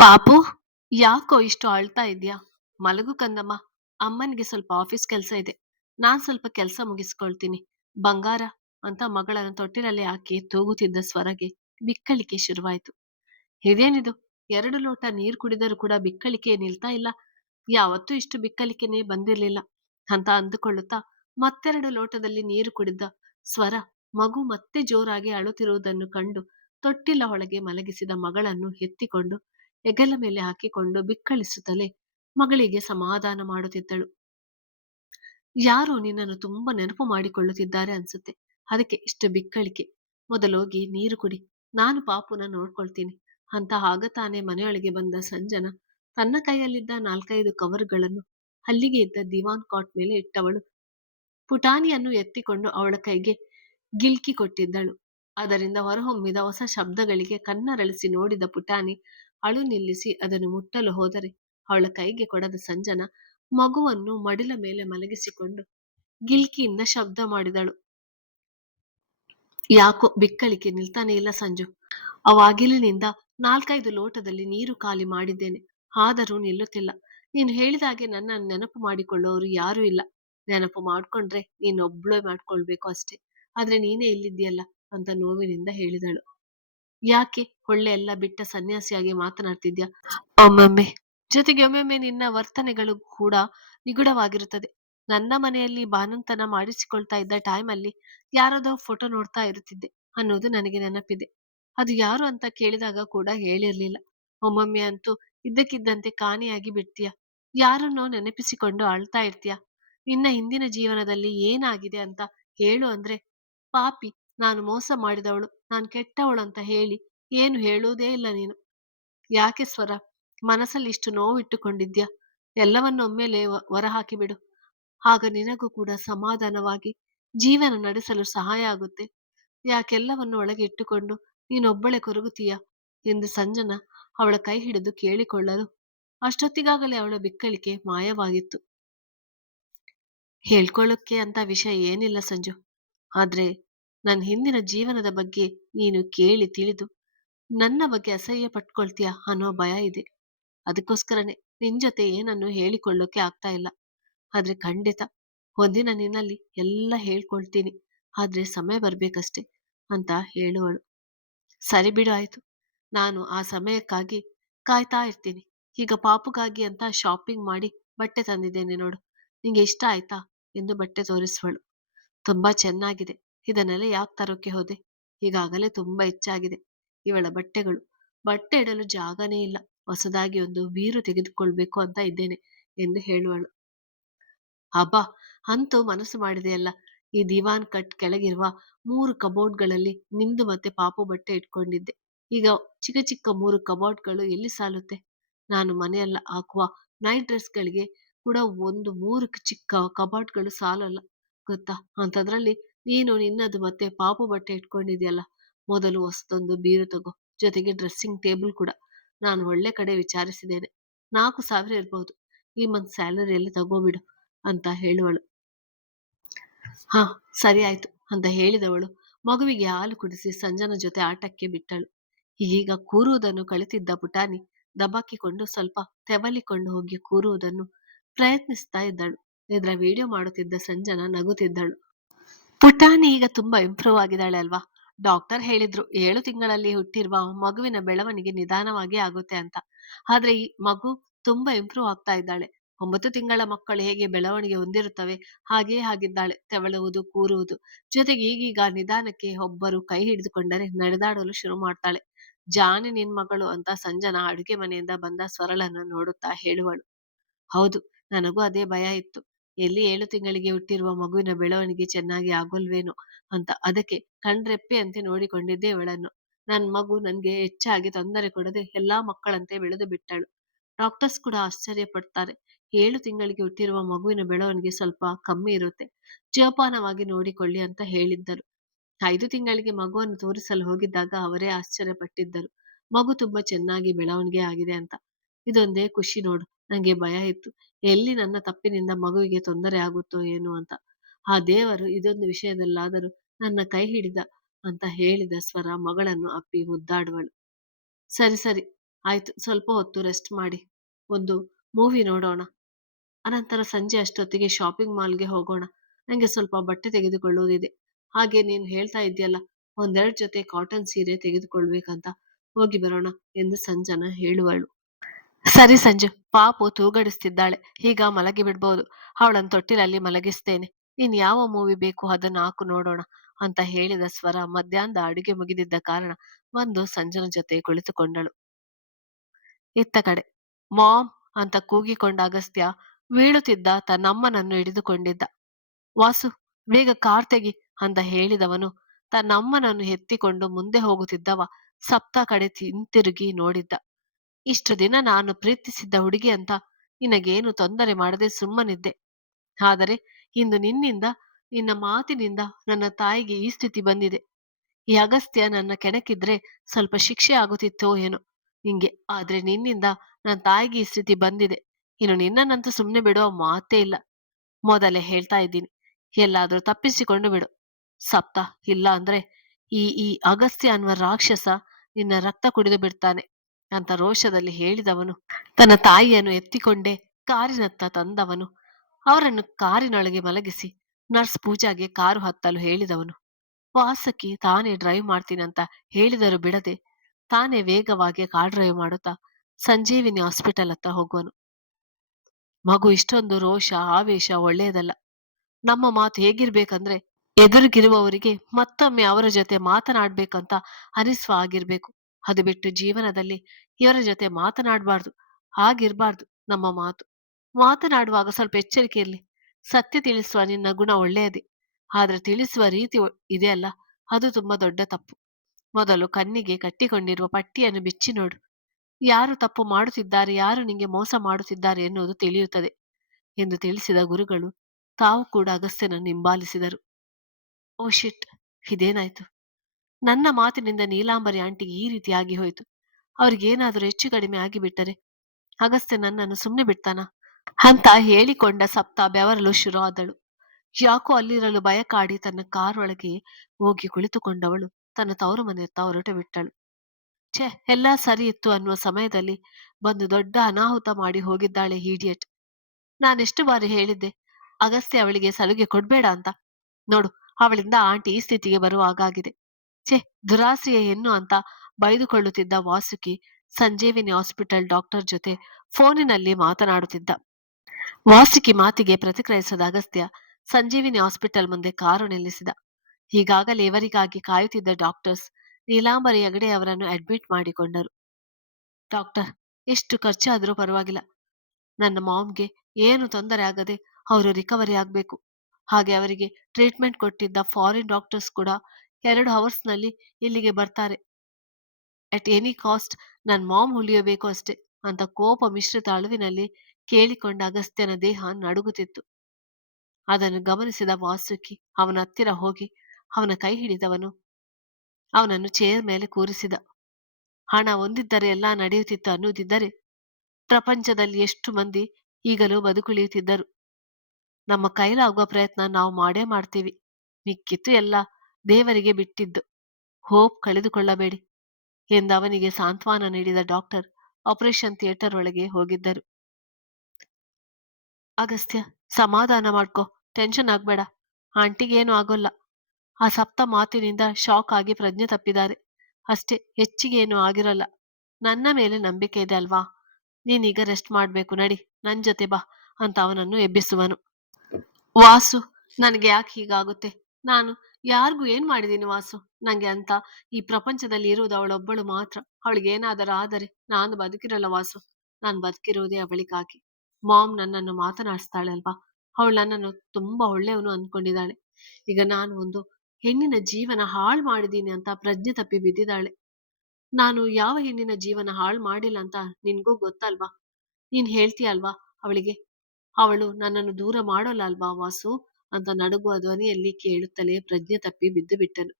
ಪಾಪು, ಯಾಕೋ ಇಷ್ಟು ಅಳ್ತಾ ಇದ್ಯಾ? ಮಲಗು ಕಂದಮ್ಮ. ಅಮ್ಮನಿಗೆ ಸ್ವಲ್ಪ ಆಫೀಸ್ ಕೆಲ್ಸ ಇದೆ. ನಾನ್ ಸ್ವಲ್ಪ ಕೆಲ್ಸ ಮುಗಿಸ್ಕೊಳ್ತೀನಿ. ಬಂಗಾರ ಅಂತ ಮಗಳನ್ನು ತೊಟ್ಟಿಲಲ್ಲಿ ಹಾಕಿ ತೂಗುತ್ತಿದ್ದ ಸ್ವರಗೆ ಬಿಕ್ಕಳಿಕೆ ಶುರುವಾಯ್ತು. ಇದೇನಿದು? 2 ಲೋಟ ನೀರು ಕುಡಿದರೂ ಕೂಡ ಬಿಕ್ಕಳಿಕೆ ನಿಲ್ತಾ ಇಲ್ಲ. ಯಾವತ್ತೂ ಇಷ್ಟು ಬಿಕ್ಕಳಿಕೆನೇ ಬಂದಿರ್ಲಿಲ್ಲ ಅಂತ ಅಂದುಕೊಳ್ಳುತ್ತಾ ಮತ್ತೆರಡು ಲೋಟದಲ್ಲಿ ನೀರು ಕುಡಿದ ಸ್ವರ ಮಗು ಮತ್ತೆ ಜೋರಾಗಿ ಅಳುತ್ತಿರುವುದನ್ನು ಕಂಡು ತೊಟ್ಟಿಲ ಒಳಗೆ ಮಲಗಿಸಿದ ಮಗಳನ್ನು ಎತ್ತಿಕೊಂಡು ಹೆಗಲ ಮೇಲೆ ಹಾಕಿಕೊಂಡು ಬಿಕ್ಕಳಿಸುತ್ತಲೇ ಮಗಳಿಗೆ ಸಮಾಧಾನ ಮಾಡುತ್ತಿದ್ದಳು. ಯಾರೋ ನಿನ್ನನ್ನು ತುಂಬಾ ನೆನಪು ಮಾಡಿಕೊಳ್ಳುತ್ತಿದ್ದಾರೆ ಅನ್ಸುತ್ತೆ. ಅದಕ್ಕೆ ಇಷ್ಟು ಬಿಕ್ಕಳಿಕೆ. ಮೊದಲೋಗಿ ನೀರು ಕುಡಿ. ನಾನು ಪಾಪುನ ನೋಡ್ಕೊಳ್ತೀನಿ ಅಂತ ಆಗ ತಾನೇ ಮನೆಯೊಳಗೆ ಬಂದ ಸಂಜನ ತನ್ನ ಕೈಯಲ್ಲಿದ್ದ 4-5 ಕವರ್ಗಳನ್ನು ಅಲ್ಲಿಗೆ ಇದ್ದ ದಿವಾನ್ ಕಾಟ್ ಮೇಲೆ ಇಟ್ಟವಳು ಪುಟಾಣಿಯನ್ನು ಎತ್ತಿಕೊಂಡು ಅವಳ ಕೈಗೆ ಗಿಲ್ಕಿ ಕೊಟ್ಟಿದ್ದಳು. ಅದರಿಂದ ಹೊರಹೊಮ್ಮಿದ ಹೊಸ ಶಬ್ದಗಳಿಗೆ ಕಣ್ಣರಳಿಸಿ ನೋಡಿದ ಪುಟಾಣಿ ಅಳು ನಿಲ್ಲಿಸಿ ಅದನ್ನು ಮುಟ್ಟಲು ಹೋದರೆ ಅವಳ ಕೈಗೆ ಕೊಡದ ಸಂಜನ ಮಗುವನ್ನು ಮಡಿಲ ಮೇಲೆ ಮಲಗಿಸಿಕೊಂಡು ಗಿಲ್ಕಿಯಿಂದ ಶಬ್ದ ಮಾಡಿದಳು. ಯಾಕೋ ಬಿಕ್ಕಳಿಕೆ ನಿಲ್ತಾನೆ ಇಲ್ಲ ಸಂಜು. ಅವಾಗಿಲಿನಿಂದ 4-5 ಲೋಟದಲ್ಲಿ ನೀರು ಖಾಲಿ ಮಾಡಿದ್ದೇನೆ, ಆದರೂ ನಿಲ್ಲುತ್ತಿಲ್ಲ. ನೀನು ಹೇಳಿದಾಗೆ ನನ್ನ ನೆನಪು ಮಾಡಿಕೊಳ್ಳೋರು ಯಾರೂ ಇಲ್ಲ. ನೆನಪು ಮಾಡ್ಕೊಂಡ್ರೆ ನೀನೊಬ್ಳೇ ಮಾಡ್ಕೊಳ್ಬೇಕು ಅಷ್ಟೇ. ಆದ್ರೆ ನೀನೇ ಇಲ್ಲಿದ್ದೀಯಲ್ಲ ಅಂತ ನೋವಿನಿಂದ ಹೇಳಿದಳು. ಯಾಕೆ ಹೊಳ್ಳೆ ಎಲ್ಲ ಬಿಟ್ಟ ಸನ್ಯಾಸಿಯಾಗಿ ಮಾತನಾಡ್ತಿದ್ಯಾ? ಒಮ್ಮೊಮ್ಮೆ ಜೊತೆಗೆ ಒಮ್ಮೊಮ್ಮೆ ನಿನ್ನ ವರ್ತನೆಗಳು ಕೂಡ ನಿಗೂಢವಾಗಿರುತ್ತದೆ. ನನ್ನ ಮನೆಯಲ್ಲಿ ಬಾಣಂತನ ಮಾಡಿಸಿಕೊಳ್ತಾ ಇದ್ದ ಟೈಮಲ್ಲಿ ಯಾರದೋ ಫೋಟೋ ನೋಡ್ತಾ ಇರುತ್ತಿದ್ದೆ ಅನ್ನೋದು ನನಗೆ ನೆನಪಿದೆ. ಅದು ಯಾರು ಅಂತ ಕೇಳಿದಾಗ ಕೂಡ ಹೇಳಿರ್ಲಿಲ್ಲ. ಒಮ್ಮೊಮ್ಮೆ ಅಂತೂ ಇದ್ದಕ್ಕಿದ್ದಂತೆ ಕಾಣೆಯಾಗಿ ಬಿಡ್ತೀಯ. ಯಾರನ್ನೋ ನೆನಪಿಸಿಕೊಂಡು ಅಳ್ತಾ ಇರ್ತೀಯ. ನಿನ್ನ ಹಿಂದಿನ ಜೀವನದಲ್ಲಿ ಏನಾಗಿದೆ ಅಂತ ಹೇಳು ಅಂದ್ರೆ, ಪಾಪಿ, ನಾನು ಮೋಸ ಮಾಡಿದವಳು, ನಾನು ಕೆಟ್ಟವಳು ಅಂತ ಹೇಳಿ ಏನು ಹೇಳುವುದೇ ಇಲ್ಲ ನೀನು. ಯಾಕೆ ಸ್ವರ, ಮನಸ್ಸಲ್ಲಿ ಇಷ್ಟು ನೋವು ಇಟ್ಟುಕೊಂಡಿದ್ಯಾ? ಎಲ್ಲವನ್ನು ಒಮ್ಮೆಲೆ ಹೊರ ಹಾಕಿಬಿಡು. ಆಗ ನಿನಗೂ ಕೂಡ ಸಮಾಧಾನವಾಗಿ ಜೀವನ ನಡೆಸಲು ಸಹಾಯ ಆಗುತ್ತೆ. ಯಾಕೆಲ್ಲವನ್ನು ಒಳಗೆ ಇಟ್ಟುಕೊಂಡು ನೀನೊಬ್ಬಳೆ ಕೊರಗುತ್ತೀಯ ಎಂದು ಸಂಜನ ಅವಳ ಕೈ ಹಿಡಿದು ಕೇಳಿಕೊಳ್ಳಲು ಅಷ್ಟೊತ್ತಿಗಾಗಲೇ ಅವಳ ಬಿಕ್ಕಳಿಕೆ ಮಾಯವಾಗಿತ್ತು. ಹೇಳ್ಕೊಳ್ಳೋಕ್ಕೆ ಅಂತ ವಿಷಯ ಏನಿಲ್ಲ ಸಂಜು. ಆದ್ರೆ ನನ್ನ ಹಿಂದಿನ ಜೀವನದ ಬಗ್ಗೆ ನೀನು ಕೇಳಿ ತಿಳಿದು ನನ್ನ ಬಗ್ಗೆ ಅಸಹ್ಯ ಪಟ್ಕೊಳ್ತೀಯ ಅನ್ನೋ ಭಯ ಇದೆ. ಅದಕ್ಕೋಸ್ಕರನೇ ನಿನ್ ಜೊತೆ ಏನನ್ನು ಹೇಳಿಕೊಳ್ಳೋಕೆ ಆಗ್ತಾ ಇಲ್ಲ. ಆದ್ರೆ ಖಂಡಿತ ಒಂದಿನ ನಿನ್ನಲ್ಲಿ ಎಲ್ಲ ಹೇಳ್ಕೊಳ್ತೀನಿ. ಆದ್ರೆ ಸಮಯ ಬರ್ಬೇಕಷ್ಟೆ ಅಂತ ಹೇಳುವಳು. ಸರಿ ಬಿಡು, ಆಯ್ತು. ನಾನು ಆ ಸಮಯಕ್ಕಾಗಿ ಕಾಯ್ತಾ ಇರ್ತೀನಿ. ಈಗ ಪಾಪುಗಾಗಿ ಅಂತ ಶಾಪಿಂಗ್ ಮಾಡಿ ಬಟ್ಟೆ ತಂದಿದ್ದೇನೆ ನೋಡು. ನಿಂಗೆ ಇಷ್ಟ ಆಯ್ತಾ ಎಂದು ಬಟ್ಟೆ ತೋರಿಸುವಳು. ತುಂಬಾ ಚೆನ್ನಾಗಿದೆ. ಇದನ್ನೆಲ್ಲ ಯಾಕೆ ತರೋಕೆ ಹೋದೆ? ಈಗಾಗಲೇ ತುಂಬಾ ಹೆಚ್ಚಾಗಿದೆ ಇವಳ ಬಟ್ಟೆಗಳು. ಬಟ್ಟೆ ಇಡಲು ಜಾಗನೇ ಇಲ್ಲ. ಹೊಸದಾಗಿ ಒಂದು ಬೀರು ತೆಗೆದುಕೊಳ್ಬೇಕು ಅಂತ ಇದ್ದೇನೆ ಎಂದು ಹೇಳುವಳು. ಹಬ್ಬಾ, ಅಂತೂ ಮನಸ್ಸು ಮಾಡಿದೆಯಲ್ಲ. ಈ ದಿವಾನ್ ಕಟ್ ಕೆಳಗಿರುವ 3 ಕಬೋರ್ಡ್ಗಳಲ್ಲಿ ನಿಂದು ಮತ್ತೆ ಪಾಪು ಬಟ್ಟೆ ಇಟ್ಕೊಂಡಿದ್ದೆ. ಈಗ ಚಿಕ್ಕ ಚಿಕ್ಕ 3 ಕಬೋರ್ಡ್ಗಳು ಎಲ್ಲಿ ಸಾಲುತ್ತೆ? ನಾನು ಮನೆಯಲ್ಲ ಹಾಕುವ ನೈಟ್ ಡ್ರೆಸ್ಗಳಿಗೆ ಕೂಡ ಒಂದು 3 ಚಿಕ್ಕ ಕಬೋರ್ಡ್ಗಳು ಸಾಲಲ್ಲ ಗೊತ್ತಾ? ಅಂಥದ್ರಲ್ಲಿ ನೀನು ನಿನ್ನದು ಮತ್ತೆ ಪಾಪು ಬಟ್ಟೆ ಇಟ್ಕೊಂಡಿದ್ಯಲ್ಲ. ಮೊದಲು ಹೊಸದೊಂದು ಬೀರು ತಗೋ, ಜೊತೆಗೆ ಡ್ರೆಸ್ಸಿಂಗ್ ಟೇಬಲ್ ಕೂಡ. ನಾನು ಒಳ್ಳೆ ಕಡೆ ವಿಚಾರಿಸಿದ್ದೇನೆ. 4,000 ಇರ್ಬಹುದು. ಈ ಮಂತ್ ಸ್ಯಾಲರಿಯಲ್ಲಿ ತಗೋಬಿಡು ಅಂತ ಹೇಳುವಳು. ಹಾ, ಸರಿ ಆಯ್ತು ಅಂತ ಹೇಳಿದವಳು ಮಗುವಿಗೆ ಹಾಲು ಕುಡಿಸಿ ಸಂಜನ ಜೊತೆ ಆಟಕ್ಕೆ ಬಿಟ್ಟಳು. ಈಗೀಗ ಕೂರುವುದನ್ನು ಕಲಿತಿದ್ದ ಪುಟಾಣಿ ದಬಾಕಿಕೊಂಡು ಸ್ವಲ್ಪ ತೆವಲಿಕೊಂಡು ಹೋಗಿ ಕೂರುವುದನ್ನು ಪ್ರಯತ್ನಿಸ್ತಾ ಇದ್ದಳು. ಇದರ ವಿಡಿಯೋ ಮಾಡುತ್ತಿದ್ದ ಸಂಜನ ನಗುತ್ತಿದ್ದಳು. ಪುಟಾಣಿ ಈಗ ತುಂಬಾ ಇಂಪ್ರೂವ್ ಆಗಿದ್ದಾಳೆ ಅಲ್ವಾ? ಡಾಕ್ಟರ್ ಹೇಳಿದ್ರು 7 ತಿಂಗಳಲ್ಲಿ ಹುಟ್ಟಿರುವ ಮಗುವಿನ ಬೆಳವಣಿಗೆ ನಿಧಾನವಾಗಿ ಆಗುತ್ತೆ ಅಂತ. ಆದ್ರೆ ಈ ಮಗು ತುಂಬಾ ಇಂಪ್ರೂವ್ ಆಗ್ತಾ ಇದ್ದಾಳೆ. 9 ತಿಂಗಳ ಮಕ್ಕಳು ಹೇಗೆ ಬೆಳವಣಿಗೆ ಹೊಂದಿರುತ್ತವೆ ಹಾಗೆಯೇ ಆಗಿದ್ದಾಳೆ. ತೆವಳುವುದು, ಕೂರುವುದು, ಜೊತೆಗೆ ಈಗೀಗ ನಿಧಾನಕ್ಕೆ ಒಬ್ಬರು ಕೈ ಹಿಡಿದುಕೊಂಡರೆ ನಡೆದಾಡಲು ಶುರು ಮಾಡ್ತಾಳೆ. ಜಾನಿ ನಿನ್ ಮಗಳು ಅಂತ ಸಂಜನಾ ಅಡುಗೆ ಮನೆಯಿಂದ ಬಂದ ಸ್ವರಳನ್ನು ನೋಡುತ್ತಾ ಹೇಳುವಳು. ಹೌದು, ನನಗೂ ಅದೇ ಭಯ ಇತ್ತು. ಎಲ್ಲಿ 7 ತಿಂಗಳಿಗೆ ಹುಟ್ಟಿರುವ ಮಗುವಿನ ಬೆಳವಣಿಗೆ ಚೆನ್ನಾಗಿ ಆಗೋಲ್ವೇನೋ ಅಂತ. ಅದಕ್ಕೆ ಕಣ್ರೆಪ್ಪೆಯಂತೆ ನೋಡಿಕೊಂಡಿದ್ದೆ ಇವಳನ್ನು. ನನ್ ಮಗು ನನ್ಗೆ ಹೆಚ್ಚಾಗಿ ತೊಂದರೆ ಕೊಡದೆ ಎಲ್ಲಾ ಮಕ್ಕಳಂತೆ ಬೆಳೆದು ಬಿಟ್ಟಳು. ಡಾಕ್ಟರ್ಸ್ ಕೂಡ ಆಶ್ಚರ್ಯ ಪಡ್ತಾರೆ. 7 ತಿಂಗಳಿಗೆ ಹುಟ್ಟಿರುವ ಮಗುವಿನ ಬೆಳವಣಿಗೆ ಸ್ವಲ್ಪ ಕಮ್ಮಿ ಇರುತ್ತೆ, ಜೋಪಾನವಾಗಿ ನೋಡಿಕೊಳ್ಳಿ ಅಂತ ಹೇಳಿದ್ದರು. 5 ತಿಂಗಳಿಗೆ ಮಗುವನ್ನು ತೋರಿಸಲು ಹೋಗಿದ್ದಾಗ ಅವರೇ ಆಶ್ಚರ್ಯ ಪಟ್ಟಿದ್ದರು. ಮಗು ತುಂಬಾ ಚೆನ್ನಾಗಿ ಬೆಳವಣಿಗೆ ಆಗಿದೆ ಅಂತ. ಇದೊಂದೇ ಖುಷಿ ನೋಡು. ನಂಗೆ ಭಯ ಇತ್ತು, ಎಲ್ಲಿ ನನ್ನ ತಪ್ಪಿನಿಂದ ಮಗುವಿಗೆ ತೊಂದರೆ ಆಗುತ್ತೋ ಏನೋ ಅಂತ. ಆ ದೇವರು ಇದೊಂದು ವಿಷಯದಲ್ಲಾದರೂ ನನ್ನ ಕೈ ಹಿಡಿದ ಅಂತ ಹೇಳಿದ ಸ್ವರ ಮಗಳನ್ನು ಅಪ್ಪಿ ಮುದ್ದಾಡುವಳು. ಸರಿ ಸರಿ, ಆಯ್ತು, ಸ್ವಲ್ಪ ಹೊತ್ತು ರೆಸ್ಟ್ ಮಾಡಿ ಒಂದು ಮೂವಿ ನೋಡೋಣ. ಅನಂತರ ಸಂಜೆ ಅಷ್ಟೊತ್ತಿಗೆ ಶಾಪಿಂಗ್ ಮಾಲ್‌ಗೆ ಹೋಗೋಣ. ನಂಗೆ ಸ್ವಲ್ಪ ಬಟ್ಟೆ ತೆಗೆದುಕೊಳ್ಳುವುದಿದೆ. ಹಾಗೆ ನೀನು ಹೇಳ್ತಾ ಇದ್ಯಲ್ಲ, ಒಂದೆರಡು ಜೊತೆ ಕಾಟನ್ ಸೀರೆ ತೆಗೆದುಕೊಳ್ಬೇಕಂತ. ಹೋಗಿ ಬರೋಣ ಎಂದು ಸಂಜನಾ ಹೇಳುವಳು. ಸರಿ ಸಂಜು, ಪಾಪು ತೂಗಡಿಸ್ತಿದ್ದಾಳೆ. ಈಗ ಮಲಗಿ ಬಿಡ್ಬೋದು. ಅವಳನ್ನು ತೊಟ್ಟಿಲಲ್ಲಿ ಮಲಗಿಸ್ತೇನೆ. ನೀನ್ ಯಾವ ಮೂವಿ ಬೇಕು ಅದನ್ನ ಹಾಕು ನೋಡೋಣ ಅಂತ ಹೇಳಿದ ಸ್ವರ ಮಧ್ಯಾಹ್ನದ ಅಡುಗೆ ಮುಗಿದಿದ್ದ ಕಾರಣ ಬಂದು ಸಂಜನ ಜೊತೆ ಕುಳಿತುಕೊಂಡಳು. ಇತ್ತ ಕಡೆ ಮಾಮ್ ಅಂತ ಕೂಗಿಕೊಂಡ ಅಗಸ್ತ್ಯ ಬೀಳುತ್ತಿದ್ದ ತನ್ನಮ್ಮನನ್ನು ಹಿಡಿದುಕೊಂಡಿದ್ದ. ವಾಸು, ಬೇಗ ಕಾರ್ ತೆಗಿ ಅಂತ ಹೇಳಿದವನು ತನ್ನಮ್ಮನನ್ನು ಎತ್ತಿಕೊಂಡು ಮುಂದೆ ಹೋಗುತ್ತಿದ್ದವ ಸಪ್ತ ಕಡೆ ಹಿಂತಿರುಗಿ ನೋಡಿದ್ದ. ಇಷ್ಟು ದಿನ ನಾನು ಪ್ರೀತಿಸಿದ್ದ ಹುಡುಗಿ ಅಂತ ನಿನಗೇನು ತೊಂದರೆ ಮಾಡದೆ ಸುಮ್ಮನಿದ್ದೆ. ಆದರೆ ಇಂದು ನಿನ್ನಿಂದ, ನಿನ್ನ ಮಾತಿನಿಂದ ನನ್ನ ತಾಯಿಗೆ ಈ ಸ್ಥಿತಿ ಬಂದಿದೆ. ಈ ಅಗಸ್ತ್ಯ ನನ್ನ ಕೆಣಕಿದ್ರೆ ಸ್ವಲ್ಪ ಶಿಕ್ಷೆ ಆಗುತ್ತಿತ್ತೋ ಏನೋ ನಿಂಗೆ. ಆದ್ರೆ ನಿನ್ನಿಂದ ನನ್ನ ತಾಯಿಗೆ ಈ ಸ್ಥಿತಿ ಬಂದಿದೆ. ಇನ್ನು ನಿನ್ನನ್ನಂತೂ ಸುಮ್ಮನೆ ಬಿಡೋ ಮಾತೇ ಇಲ್ಲ. ಮೊದಲೇ ಹೇಳ್ತಾ ಇದ್ದೀನಿ, ಎಲ್ಲಾದ್ರೂ ತಪ್ಪಿಸಿಕೊಂಡು ಬಿಡು ಸಪ್ತ. ಇಲ್ಲ ಅಂದ್ರೆ ಈ ಅಗಸ್ತ್ಯ ಅನ್ನುವ ರಾಕ್ಷಸ ನಿನ್ನ ರಕ್ತ ಕುಡಿದು ಬಿಡ್ತಾನೆ ಅಂತ ರೋಷದಲ್ಲಿ ಹೇಳಿದವನು ತನ್ನ ತಾಯಿಯನ್ನು ಎತ್ತಿಕೊಂಡೇ ಕಾರಿನತ್ತ ತಂದವನು. ಅವರನ್ನು ಕಾರಿನೊಳಗೆ ಮಲಗಿಸಿ ನರ್ಸ್ ಪೂಜಾಗೆ ಕಾರು ಹತ್ತಲು ಹೇಳಿದವನು. ವಾಸಕಿ ತಾನೇ ಡ್ರೈವ್ ಮಾಡ್ತೀನಂತ ಹೇಳಿದರೂ ಬಿಡದೆ ತಾನೇ ವೇಗವಾಗಿ ಕಾರ್ ಡ್ರೈವ್ ಮಾಡುತ್ತಾ ಸಂಜೀವಿನಿ ಹಾಸ್ಪಿಟಲ್ ಹತ್ತ ಹೋಗುವನು. ಮಗು ಇಷ್ಟೊಂದು ರೋಷ ಆವೇಶ ಒಳ್ಳೆಯದಲ್ಲ. ನಮ್ಮ ಮಾತು ಹೇಗಿರ್ಬೇಕಂದ್ರೆ ಎದುರಿಗಿರುವವರಿಗೆ ಮತ್ತೊಮ್ಮೆ ಅವರ ಜೊತೆ ಮಾತನಾಡ್ಬೇಕಂತ ಅನಿಸುವ ಆಗಿರ್ಬೇಕು. ಅದು ಬಿಟ್ಟು ಜೀವನದಲ್ಲಿ ಇವರ ಜೊತೆ ಮಾತನಾಡಬಾರ್ದು, ಹಾಗಿರ್ಬಾರ್ದು ನಮ್ಮ ಮಾತು. ಮಾತನಾಡುವಾಗ ಸ್ವಲ್ಪ ಎಚ್ಚರಿಕೆ ಇರಲಿ. ಸತ್ಯ ತಿಳಿಸುವ ನಿನ್ನ ಗುಣ ಒಳ್ಳೆಯದೇ, ಆದ್ರೆ ತಿಳಿಸುವ ರೀತಿ ಇದೆಯಲ್ಲ, ಅದು ತುಂಬಾ ದೊಡ್ಡ ತಪ್ಪು. ಮೊದಲು ಕಣ್ಣಿಗೆ ಕಟ್ಟಿಕೊಂಡಿರುವ ಪಟ್ಟಿಯನ್ನು ಬಿಚ್ಚಿ ನೋಡು. ಯಾರು ತಪ್ಪು ಮಾಡುತ್ತಿದ್ದಾರೆ, ಯಾರು ನಿಂಗೆ ಮೋಸ ಮಾಡುತ್ತಿದ್ದಾರೆ ಎನ್ನುವುದು ತಿಳಿಯುತ್ತದೆ ಎಂದು ತಿಳಿಸಿದ ಗುರುಗಳು ತಾವು ಕೂಡ ಅಗಸ್ತ್ಯನನ್ನು ಹಿಂಬಾಲಿಸಿದರು. ಓ ಶಿಟ್, ಇದೇನಾಯ್ತು? ನನ್ನ ಮಾತಿನಿಂದ ನೀಲಾಂಬರಿ ಆಂಟಿಗೆ ಈ ರೀತಿಯಾಗಿ ಹೋಯಿತು. ಅವ್ರಿಗೇನಾದರೂ ಹೆಚ್ಚು ಕಡಿಮೆ ಆಗಿಬಿಟ್ಟರೆ ಅಗಸ್ತ್ಯ ನನ್ನನ್ನು ಸುಮ್ಮನೆ ಬಿಡ್ತಾನ ಅಂತ ಹೇಳಿಕೊಂಡ ಸಪ್ತ ಬೆವರಲು ಶುರು ಆದಳು. ಯಾಕೋ ಅಲ್ಲಿರಲು ಭಯ ಕಾಡಿ ತನ್ನ ಕಾರೊಳಗೆ ಹೋಗಿ ಕುಳಿತುಕೊಂಡವಳು ತನ್ನ ತವರು ಮನೆಯತ್ತ ಹೊರಟು ಬಿಟ್ಟಳು. ಛೆ, ಎಲ್ಲಾ ಸರಿ ಇತ್ತು ಅನ್ನುವ ಸಮಯದಲ್ಲಿ ಬಂದು ದೊಡ್ಡ ಅನಾಹುತ ಮಾಡಿ ಹೋಗಿದ್ದಾಳೆ ಇಡಿಯಟ್. ನಾನೆಷ್ಟು ಬಾರಿ ಹೇಳಿದ್ದೆ ಅಗಸ್ತ್ಯ ಅವಳಿಗೆ ಸಲುಗೆ ಕೊಡ್ಬೇಡ ಅಂತ. ನೋಡು, ಅವಳಿಂದ ಆಂಟಿ ಈ ಸ್ಥಿತಿಗೆ ಬರುವ ಹಾಗಾಗಿದೆ. ಛೆ, ದುರಾಸೆಯ ಹೆಣ್ಣು ಅಂತ ಬೈದುಕೊಳ್ಳುತ್ತಿದ್ದ ವಾಸುಕಿ ಸಂಜೀವಿನಿ ಹಾಸ್ಪಿಟಲ್ ಡಾಕ್ಟರ್ ಜೊತೆ ಫೋನಿನಲ್ಲಿ ಮಾತನಾಡುತ್ತಿದ್ದ. ವಾಸುಕಿ ಮಾತಿಗೆ ಪ್ರತಿಕ್ರಿಯಿಸದ ಅಗಸ್ತ್ಯ ಸಂಜೀವಿನಿ ಹಾಸ್ಪಿಟಲ್ ಮುಂದೆ ಕಾರು ನಿಲ್ಲಿಸಿದ. ಈಗಾಗಲೇ ಇವರಿಗಾಗಿ ಕಾಯುತ್ತಿದ್ದ ಡಾಕ್ಟರ್ಸ್ ನೀಲಾಂಬರಿ ಹೆಗಡೆ ಅವರನ್ನು ಅಡ್ಮಿಟ್ ಮಾಡಿಕೊಂಡರು. ಡಾಕ್ಟರ್, ಎಷ್ಟು ಖರ್ಚಾದರೂ ಪರವಾಗಿಲ್ಲ, ನನ್ನ ಮಾಮ್ಗೆ ಏನು ತೊಂದರೆ ಆಗದೆ ಅವರು ರಿಕವರಿ ಆಗಬೇಕು. ಹಾಗೆ ಅವರಿಗೆ ಟ್ರೀಟ್ಮೆಂಟ್ ಕೊಟ್ಟಿದ್ದ ಫಾರಿನ್ ಡಾಕ್ಟರ್ಸ್ ಕೂಡ 2 ಅವರ್ಸ್ನಲ್ಲಿ ಇಲ್ಲಿಗೆ ಬರ್ತಾರೆ. ಅಟ್ ಎನಿ ಕಾಸ್ಟ್ ನನ್ನ ಮಾಮ್ ಉಳಿಯಬೇಕು ಅಷ್ಟೇ ಅಂತ ಕೋಪ ಮಿಶ್ರಿತ ಅಳುವಿನಲ್ಲಿ ಕೇಳಿಕೊಂಡ ಅಗಸ್ತ್ಯನ ದೇಹ ನಡುಗುತ್ತಿತ್ತು. ಅದನ್ನು ಗಮನಿಸಿದ ವಾಸುಕಿ ಅವನ ಹತ್ತಿರ ಹೋಗಿ ಅವನ ಕೈ ಹಿಡಿದವನು ಅವನನ್ನು ಚೇರ್ ಮೇಲೆ ಕೂರಿಸಿದ. ಹಣ ಹೊಂದಿದ್ದರೆ ಎಲ್ಲ ನಡೆಯುತ್ತಿತ್ತು ಅನ್ನುವುದಿದ್ದರೆ ಪ್ರಪಂಚದಲ್ಲಿ ಎಷ್ಟು ಮಂದಿ ಈಗಲೂ ಬದುಕುಳಿಯುತ್ತಿದ್ದರು. ನಮ್ಮ ಕೈಲಾಗುವ ಪ್ರಯತ್ನ ನಾವು ಮಾಡೇ ಮಾಡ್ತೀವಿ. ಮಿಕ್ಕಿತ್ತು ಎಲ್ಲ ದೇವರಿಗೆ ಬಿಟ್ಟಿದ್ದು. ಹೋಪ್ ಕಳೆದುಕೊಳ್ಳಬೇಡಿ ಎಂದು ಅವನಿಗೆ ಸಾಂತ್ವನ ನೀಡಿದ ಡಾಕ್ಟರ್ ಆಪರೇಷನ್ ಥಿಯೇಟರ್ ಒಳಗೆ ಹೋಗಿದ್ದರು. ಅಗಸ್ತ್ಯ, ಸಮಾಧಾನ ಮಾಡ್ಕೊ, ಟೆನ್ಷನ್ ಆಗ್ಬೇಡ. ಆಂಟಿಗೇನು ಆಗೋಲ್ಲ. ಆ ಸಪ್ತ ಮಾತಿನಿಂದ ಶಾಕ್ ಆಗಿ ಪ್ರಜ್ಞೆ ತಪ್ಪಿದ್ದಾರೆ ಅಷ್ಟೇ, ಹೆಚ್ಚಿಗೆ ಏನು ಆಗಿರಲ್ಲ. ನನ್ನ ಮೇಲೆ ನಂಬಿಕೆ ಇದೆ ಅಲ್ವಾ? ನೀನೀಗ ರೆಸ್ಟ್ ಮಾಡ್ಬೇಕು, ನಡಿ ನನ್ ಜೊತೆ ಬಾ ಅಂತ ಅವನನ್ನು ಎಬ್ಬಿಸುವನು. ವಾಸು, ನನಗೆ ಯಾಕೆ ಹೀಗಾಗುತ್ತೆ? ನಾನು ಯಾರಿಗೂ ಏನ್ ಮಾಡಿದ್ದೀನಿ ವಾಸು? ನಂಗೆ ಅಂತ ಈ ಪ್ರಪಂಚದಲ್ಲಿ ಇರುವುದು ಅವಳೊಬ್ಬಳು ಮಾತ್ರ. ಅವಳಿಗೆ ಏನಾದರೂ ಆದರೆ ನಾನು ಬದುಕಿರಲ್ಲ ವಾಸು. ನಾನು ಬದುಕಿರುವುದೇ ಅವಳಿಗಾಗಿ. ಮಾಮ್ ನನ್ನನ್ನು ಮಾತನಾಡಿಸ್ತಾಳೆ ಅಲ್ವಾ, ಅವಳು ನನ್ನನ್ನು ತುಂಬಾ ಒಳ್ಳೆಯವನು ಅಂದ್ಕೊಂಡಿದ್ದಾಳೆ. ಈಗ ನಾನು ಒಂದು ಹೆಣ್ಣಿನ ಜೀವನ ಹಾಳು ಮಾಡಿದ್ದೀನಿ ಅಂತ ಪ್ರಜ್ಞೆ ತಪ್ಪಿ ಬಿದ್ದಿದ್ದಾಳೆ. ನಾನು ಯಾವ ಹೆಣ್ಣಿನ ಜೀವನ ಹಾಳು ಮಾಡಿಲ್ಲ ಅಂತ ನಿನ್ಗೂ ಗೊತ್ತಲ್ವಾ? ನೀನ್ ಹೇಳ್ತೀಯ ಅಲ್ವಾ ಅವಳಿಗೆ, ಅವಳು ನನ್ನನ್ನು ದೂರ ಮಾಡೋಲ್ಲ ಅಲ್ವಾ ವಾಸು ಅಂತ ನಡುಗುವ ಧ್ವನಿಯಲ್ಲಿ ಕೇಳುತ್ತಲೇ ಪ್ರಜ್ಞೆ ತಪ್ಪಿ ಬಿದ್ದು ಬಿಟ್ಟನು.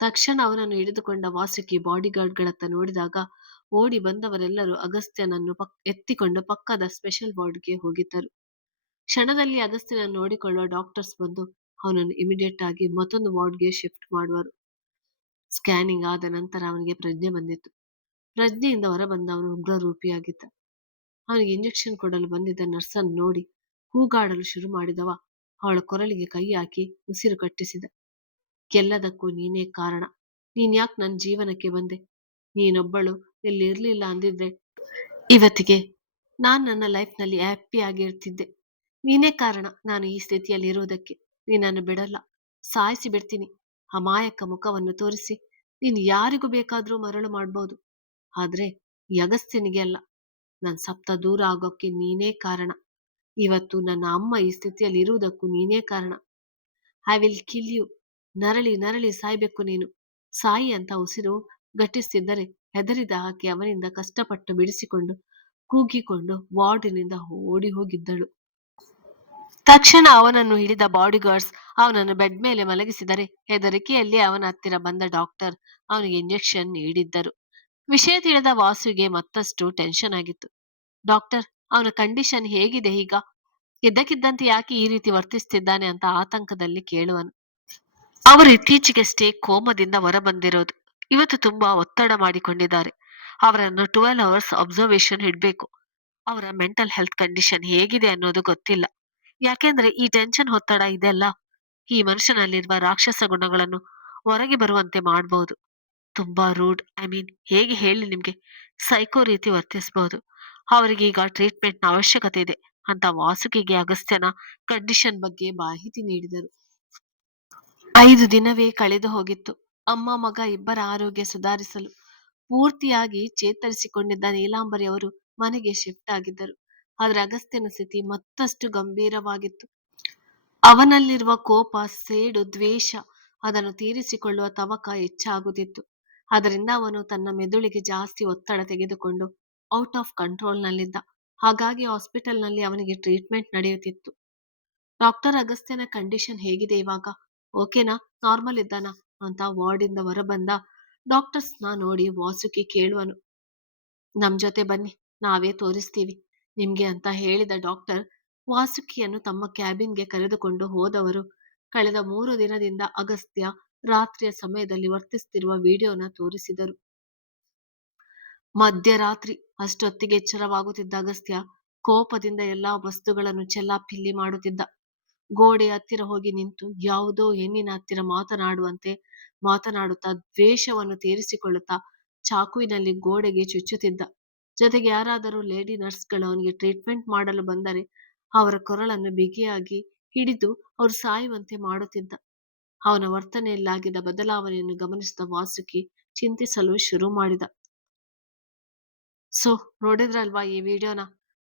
ತಕ್ಷಣ ಅವನನ್ನು ಹಿಡಿದುಕೊಂಡ ವಾಸುಕಿ ಬಾಡಿಗಾರ್ಡ್ಗಳತ್ತ ನೋಡಿದಾಗ ಓಡಿ ಬಂದವರೆಲ್ಲರೂ ಅಗಸ್ತ್ಯನನ್ನು ಎತ್ತಿಕೊಂಡು ಪಕ್ಕದ ಸ್ಪೆಷಲ್ ವಾರ್ಡ್ಗೆ ಹೋಗಿದ್ದರು. ಕ್ಷಣದಲ್ಲಿ ಅಗಸ್ತ್ಯನನ್ನು ನೋಡಿಕೊಳ್ಳುವ ಡಾಕ್ಟರ್ಸ್ ಬಂದು ಅವನನ್ನು ಇಮಿಡಿಯೇಟ್ ಆಗಿ ಮತ್ತೊಂದು ವಾರ್ಡ್ಗೆ ಶಿಫ್ಟ್ ಮಾಡುವರು. ಸ್ಕ್ಯಾನಿಂಗ್ ಆದ ನಂತರ ಅವನಿಗೆ ಪ್ರಜ್ಞೆ ಬಂದಿತ್ತು. ಪ್ರಜ್ಞೆಯಿಂದ ಹೊರಬಂದ ಅವನು ಉಗ್ರರೂಪಿಯಾಗಿದ್ದ. ಅವನಿಗೆ ಇಂಜೆಕ್ಷನ್ ಕೊಡಲು ಬಂದಿದ್ದ ನರ್ಸನ್ನು ನೋಡಿ ಕೂಗಾಡಲು ಶುರು ಮಾಡಿದವ ಅವಳ ಕೊರಳಿಗೆ ಕೈ ಹಾಕಿ ಉಸಿರು ಕಟ್ಟಿಸಿದ. ಎಲ್ಲದಕ್ಕೂ ನೀನೇ ಕಾರಣ. ನೀನ್ ಯಾಕೆ ನನ್ನ ಜೀವನಕ್ಕೆ ಬಂದೆ? ನೀನೊಬ್ಬಳು ಇಲ್ಲಿ ಇರ್ಲಿಲ್ಲ ಅಂದಿದ್ರೆ ಇವತ್ತಿಗೆ ನಾನ್ ನನ್ನ ಲೈಫ್ನಲ್ಲಿ ಹ್ಯಾಪಿ ಆಗಿರ್ತಿದ್ದೆ. ನೀನೇ ಕಾರಣ ನಾನು ಈ ಸ್ಥಿತಿಯಲ್ಲಿ ಇರುವುದಕ್ಕೆ. ನೀನನ್ನು ಬಿಡಲ್ಲ, ಸಾಯಿಸಿ ಬಿಡ್ತೀನಿ. ಅಮಾಯಕ ಮುಖವನ್ನು ತೋರಿಸಿ ನೀನು ಯಾರಿಗೂ ಬೇಕಾದ್ರೂ ಮರಳು ಮಾಡ್ಬೋದು, ಆದ್ರೆ ಈ ಅಗಸ್ತ್ಯನಿಗೆ ಅಲ್ಲ. ನನ್ ಸಪ್ತ ದೂರ ಆಗೋಕ್ಕೆ ನೀನೇ ಕಾರಣ. ಇವತ್ತು ನನ್ನ ಅಮ್ಮ ಈ ಸ್ಥಿತಿಯಲ್ಲಿ ಇರುವುದಕ್ಕೂ ನೀನೇ ಕಾರಣ. I will kill you. ನರಳಿ ನರಳಿ ಸಾಯ್ಬೇಕು ನೀನು. ಸಾಯಿ ಅಂತ ಉಸಿರು ಗಟ್ಟಿಸ್ತಿದ್ದರೆ ಹೆದರಿದ ಆಕೆ ಅವನಿಂದ ಕಷ್ಟಪಟ್ಟು ಬಿಡಿಸಿಕೊಂಡು ಕೂಗಿಕೊಂಡು ವಾರ್ಡಿನಿಂದ ಓಡಿ ಹೋಗಿದ್ದಳು. ತಕ್ಷಣ ಅವನನ್ನು ಹಿಡಿದ ಬಾಡಿಗಾರ್ಡ್ಸ್ ಅವನನ್ನು ಬೆಡ್ ಮೇಲೆ ಮಲಗಿಸಿದರೆ ಹೆದರಿಕೆಯಲ್ಲಿ ಅವನ ಹತ್ತಿರ ಬಂದ ಡಾಕ್ಟರ್ ಅವನಿಗೆ ಇಂಜೆಕ್ಷನ್ ನೀಡಿದ್ದರು. ವಿಷಯ ತಿಳಿದ ವಾಸುಗೆ ಮತ್ತಷ್ಟು ಟೆನ್ಷನ್ ಆಗಿತ್ತು. ಡಾಕ್ಟರ್, ಅವನ ಕಂಡೀಷನ್ ಹೇಗಿದೆ ಈಗ? ಇದ್ದಕ್ಕಿದ್ದಂತೆ ಯಾಕೆ ಈ ರೀತಿ ವರ್ತಿಸ್ತಿದ್ದಾನೆ ಅಂತ ಆತಂಕದಲ್ಲಿ ಕೇಳುವನು. ಅವರು ಇತ್ತೀಚೆಗಷ್ಟೇ ಕೋಮದಿಂದ ಹೊರಬಂದಿರೋದು. ಇವತ್ತು ತುಂಬಾ ಒತ್ತಡ ಮಾಡಿಕೊಂಡಿದ್ದಾರೆ. ಅವರನ್ನು 12 ಅವರ್ಸ್ ಅಬ್ಸರ್ವೇಷನ್ ಇಡ್ಬೇಕು. ಅವರ ಮೆಂಟಲ್ ಹೆಲ್ತ್ ಕಂಡೀಷನ್ ಹೇಗಿದೆ ಅನ್ನೋದು ಗೊತ್ತಿಲ್ಲ. ಯಾಕೆಂದ್ರೆ ಈ ಟೆನ್ಷನ್, ಒತ್ತಡ ಇದೆಲ್ಲ ಈ ಮನುಷ್ಯನಲ್ಲಿರುವ ರಾಕ್ಷಸ ಗುಣಗಳನ್ನು ಹೊರಗೆ ಬರುವಂತೆ ಮಾಡಬಹುದು. ತುಂಬಾ ರೂಡ್, ಹೇಗೆ ಹೇಳಿ ನಿಮ್ಗೆ, ಸೈಕೋ ರೀತಿ ವರ್ತಿಸಬಹುದು. ಅವರಿಗೆ ಈಗ ಟ್ರೀಟ್ಮೆಂಟ್ ನ ಅವಶ್ಯಕತೆ ಇದೆ ಅಂತ ವಾಸುಕಿಗೆ ಅಗಸ್ತ್ಯನ ಕಂಡೀಷನ್ ಬಗ್ಗೆ ಮಾಹಿತಿ ನೀಡಿದರು. 5 ದಿನವೇ ಕಳೆದು ಹೋಗಿತ್ತು. ಅಮ್ಮ ಮಗ ಇಬ್ಬರ ಆರೋಗ್ಯ ಸುಧಾರಿಸಲು ಪೂರ್ತಿಯಾಗಿ ಚೇತರಿಸಿಕೊಂಡಿದ್ದ ನೀಲಾಂಬರಿ ಅವರು ಮನೆಗೆ ಶಿಫ್ಟ್ ಆಗಿದ್ದರು. ಆದ್ರೆ ಅಗಸ್ತ್ಯನ ಸ್ಥಿತಿ ಮತ್ತಷ್ಟು ಗಂಭೀರವಾಗಿತ್ತು. ಅವನಲ್ಲಿರುವ ಕೋಪ, ಸೇಡು, ದ್ವೇಷ ಅದನ್ನು ತೀರಿಸಿಕೊಳ್ಳುವ ತವಕ ಹೆಚ್ಚಾಗುತ್ತಿತ್ತು. ಅದರಿಂದ ಅವನು ತನ್ನ ಮೆದುಳಿಗೆ ಜಾಸ್ತಿ ಒತ್ತಡ ತೆಗೆದುಕೊಂಡು ಔಟ್ ಆಫ್ ಕಂಟ್ರೋಲ್ ನಲ್ಲಿದ್ದ. ಹಾಗಾಗಿ ಹಾಸ್ಪಿಟಲ್ ನಲ್ಲಿ ಅವನಿಗೆ ಟ್ರೀಟ್ಮೆಂಟ್ ನಡೆಯುತ್ತಿತ್ತು. ಡಾಕ್ಟರ್, ಅಗಸ್ತ್ಯನ ಕಂಡೀಷನ್ ಹೇಗಿದೆ ಇವಾಗ? ಓಕೆನಾ, ನಾರ್ಮಲ್ ಇದ್ದಾನಾ ಅಂತ ವಾರ್ಡಿಂದ ಹೊರಬಂದ ಡಾಕ್ಟರ್ಸ್ ನೋಡಿ ವಾಸುಕಿ ಕೇಳುವನು. ನಮ್ ಜೊತೆ ಬನ್ನಿ, ನಾವೇ ತೋರಿಸ್ತೀವಿ ನಿಮ್ಗೆ ಅಂತ ಹೇಳಿದ ಡಾಕ್ಟರ್ ವಾಸುಕಿಯನ್ನು ತಮ್ಮ ಕ್ಯಾಬಿನ್ಗೆ ಕರೆದುಕೊಂಡು ಹೋದವರು ಕಳೆದ 3 ದಿನದಿಂದ ಅಗಸ್ತ್ಯ ರಾತ್ರಿಯ ಸಮಯದಲ್ಲಿ ವರ್ತಿಸುತ್ತಿರುವ ವಿಡಿಯೋನ ತೋರಿಸಿದರು. ಮಧ್ಯರಾತ್ರಿ ಅಷ್ಟೊತ್ತಿಗೆ ಎಚ್ಚರವಾಗುತ್ತಿದ್ದ ಅಗಸ್ತ್ಯ ಕೋಪದಿಂದ ಎಲ್ಲಾ ವಸ್ತುಗಳನ್ನು ಚೆಲ್ಲಾಪಿಲ್ಲಿ ಮಾಡುತ್ತಿದ್ದ. ಗೋಡೆ ಹತ್ತಿರ ಹೋಗಿ ನಿಂತು ಯಾವುದೋ ಹೆಣ್ಣಿನ ಹತ್ತಿರ ಮಾತನಾಡುವಂತೆ ಮಾತನಾಡುತ್ತಾ ದ್ವೇಷವನ್ನು ತೀರಿಸಿಕೊಳ್ಳುತ್ತಾ ಚಾಕುವಿನಲ್ಲಿ ಗೋಡೆಗೆ ಚುಚ್ಚುತ್ತಿದ್ದ. ಜೊತೆಗೆ ಯಾರಾದರೂ ಲೇಡಿ ನರ್ಸ್ಗಳು ಅವನಿಗೆ ಟ್ರೀಟ್ಮೆಂಟ್ ಮಾಡಲು ಬಂದರೆ ಅವರ ಕೊರಳನ್ನು ಬಿಗಿಯಾಗಿ ಹಿಡಿದು ಅವರು ಸಾಯುವಂತೆ ಮಾಡುತ್ತಿದ್ದ. ಅವನ ವರ್ತನೆಯಲ್ಲಾಗಿದ್ದ ಬದಲಾವಣೆಯನ್ನು ಗಮನಿಸಿದ ವಾಸುಕಿ ಚಿಂತಿಸಲು ಶುರು ಮಾಡಿದ. ಸೊ ನೋಡಿದ್ರಲ್ವಾ ಈ ವಿಡಿಯೋನ?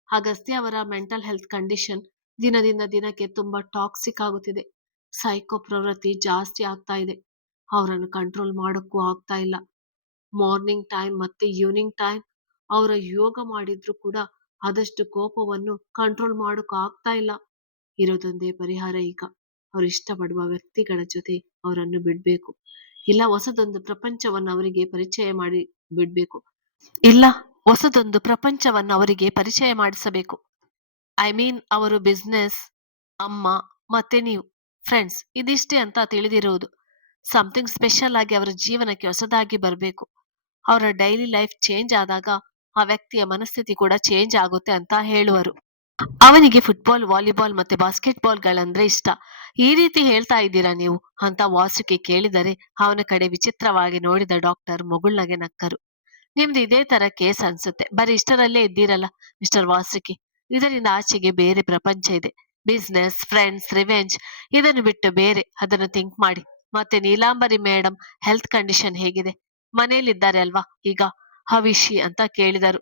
ಅಗಸ್ತ್ಯ ಅವರ ಮೆಂಟಲ್ ಹೆಲ್ತ್ ಕಂಡೀಷನ್ ದಿನದಿಂದ ದಿನಕ್ಕೆ ತುಂಬಾ ಟಾಕ್ಸಿಕ್ ಆಗುತ್ತಿದೆ. ಸೈಕೋ ಪ್ರವೃತ್ತಿ ಜಾಸ್ತಿ ಆಗ್ತಾ ಇದೆ. ಅವರನ್ನು ಕಂಟ್ರೋಲ್ ಮಾಡೋಕ್ಕೂ ಆಗ್ತಾ ಇಲ್ಲ. ಮಾರ್ನಿಂಗ್ ಟೈಮ್ ಮತ್ತೆ ಈವ್ನಿಂಗ್ ಟೈಮ್ ಅವರ ಯೋಗ ಮಾಡಿದ್ರು ಕೂಡ ಆದಷ್ಟು ಕೋಪವನ್ನು ಕಂಟ್ರೋಲ್ ಮಾಡೋಕ್ ಆಗ್ತಾ ಇಲ್ಲ. ಇರೋದೊಂದೇ ಪರಿಹಾರ ಈಗ, ಅವ್ರು ಇಷ್ಟಪಡುವ ವ್ಯಕ್ತಿಗಳ ಜೊತೆ ಅವರನ್ನು ಬಿಡ್ಬೇಕು. ಇಲ್ಲ ಹೊಸದೊಂದು ಪ್ರಪಂಚವನ್ನು ಅವರಿಗೆ ಪರಿಚಯ ಮಾಡಿ ಬಿಡ್ಬೇಕು. ಇಲ್ಲ ಹೊಸದೊಂದು ಪ್ರಪಂಚವನ್ನು ಅವರಿಗೆ ಪರಿಚಯ ಮಾಡಿಸಬೇಕು. ಅವರು ಬಿಸ್ನೆಸ್, ಅಮ್ಮ ಮತ್ತೆ ನೀವು ಫ್ರೆಂಡ್ಸ್ ಇದಿಷ್ಟೇ ಅಂತ ತಿಳಿದಿರುವುದು. ಸಮಥಿಂಗ್ ಸ್ಪೆಷಲ್ ಆಗಿ ಅವರ ಜೀವನಕ್ಕೆ ಹೊಸದಾಗಿ ಬರಬೇಕು. ಅವರ ಡೈಲಿ ಲೈಫ್ ಚೇಂಜ್ ಆದಾಗ ಆ ವ್ಯಕ್ತಿಯ ಮನಸ್ಥಿತಿ ಕೂಡ ಚೇಂಜ್ ಆಗುತ್ತೆ ಅಂತ ಹೇಳುವರು. ಅವನಿಗೆ ಫುಟ್ಬಾಲ್, ವಾಲಿಬಾಲ್ ಮತ್ತೆ ಬಾಸ್ಕೆಟ್ ಬಾಲ್ಗಳಂದ್ರೆ ಇಷ್ಟ. ಈ ರೀತಿ ಹೇಳ್ತಾ ಇದ್ದೀರಾ ನೀವು ಅಂತ ವಾಸುಕಿ ಕೇಳಿದರೆ ಅವನ ಕಡೆ ವಿಚಿತ್ರವಾಗಿ ನೋಡಿದ ಡಾಕ್ಟರ್ ಮುಗುಳ್ನಗೆ ನಕ್ಕರು. ನಿಮ್ದು ಇದೇ ತರ ಕೇಸ್ ಅನ್ಸುತ್ತೆ. ಬರೀ ಇಷ್ಟರಲ್ಲೇ ಇದ್ದೀರಲ್ಲ ಮಿಸ್ಟರ್ ವಾಸುಕಿ. ಇದರಿಂದ ಆಚೆಗೆ ಬೇರೆ ಪ್ರಪಂಚ ಇದೆ. ಬಿಸ್ನೆಸ್, ಫ್ರೆಂಡ್ಸ್, ರಿವೆಂಜ್ ಇದನ್ನು ಬಿಟ್ಟು ಬೇರೆ ಅದನ್ನು ಥಿಂಕ್ ಮಾಡಿ. ಮತ್ತೆ ನೀಲಾಂಬರಿ ಮೇಡಮ್ ಹೆಲ್ತ್ ಕಂಡೀಷನ್ ಹೇಗಿದೆ? ಮನೆಯಲ್ಲಿದ್ದಾರೆ ಅಲ್ವಾ ಈಗ? ಹವಿಷಿ ಅಂತ ಕೇಳಿದರು.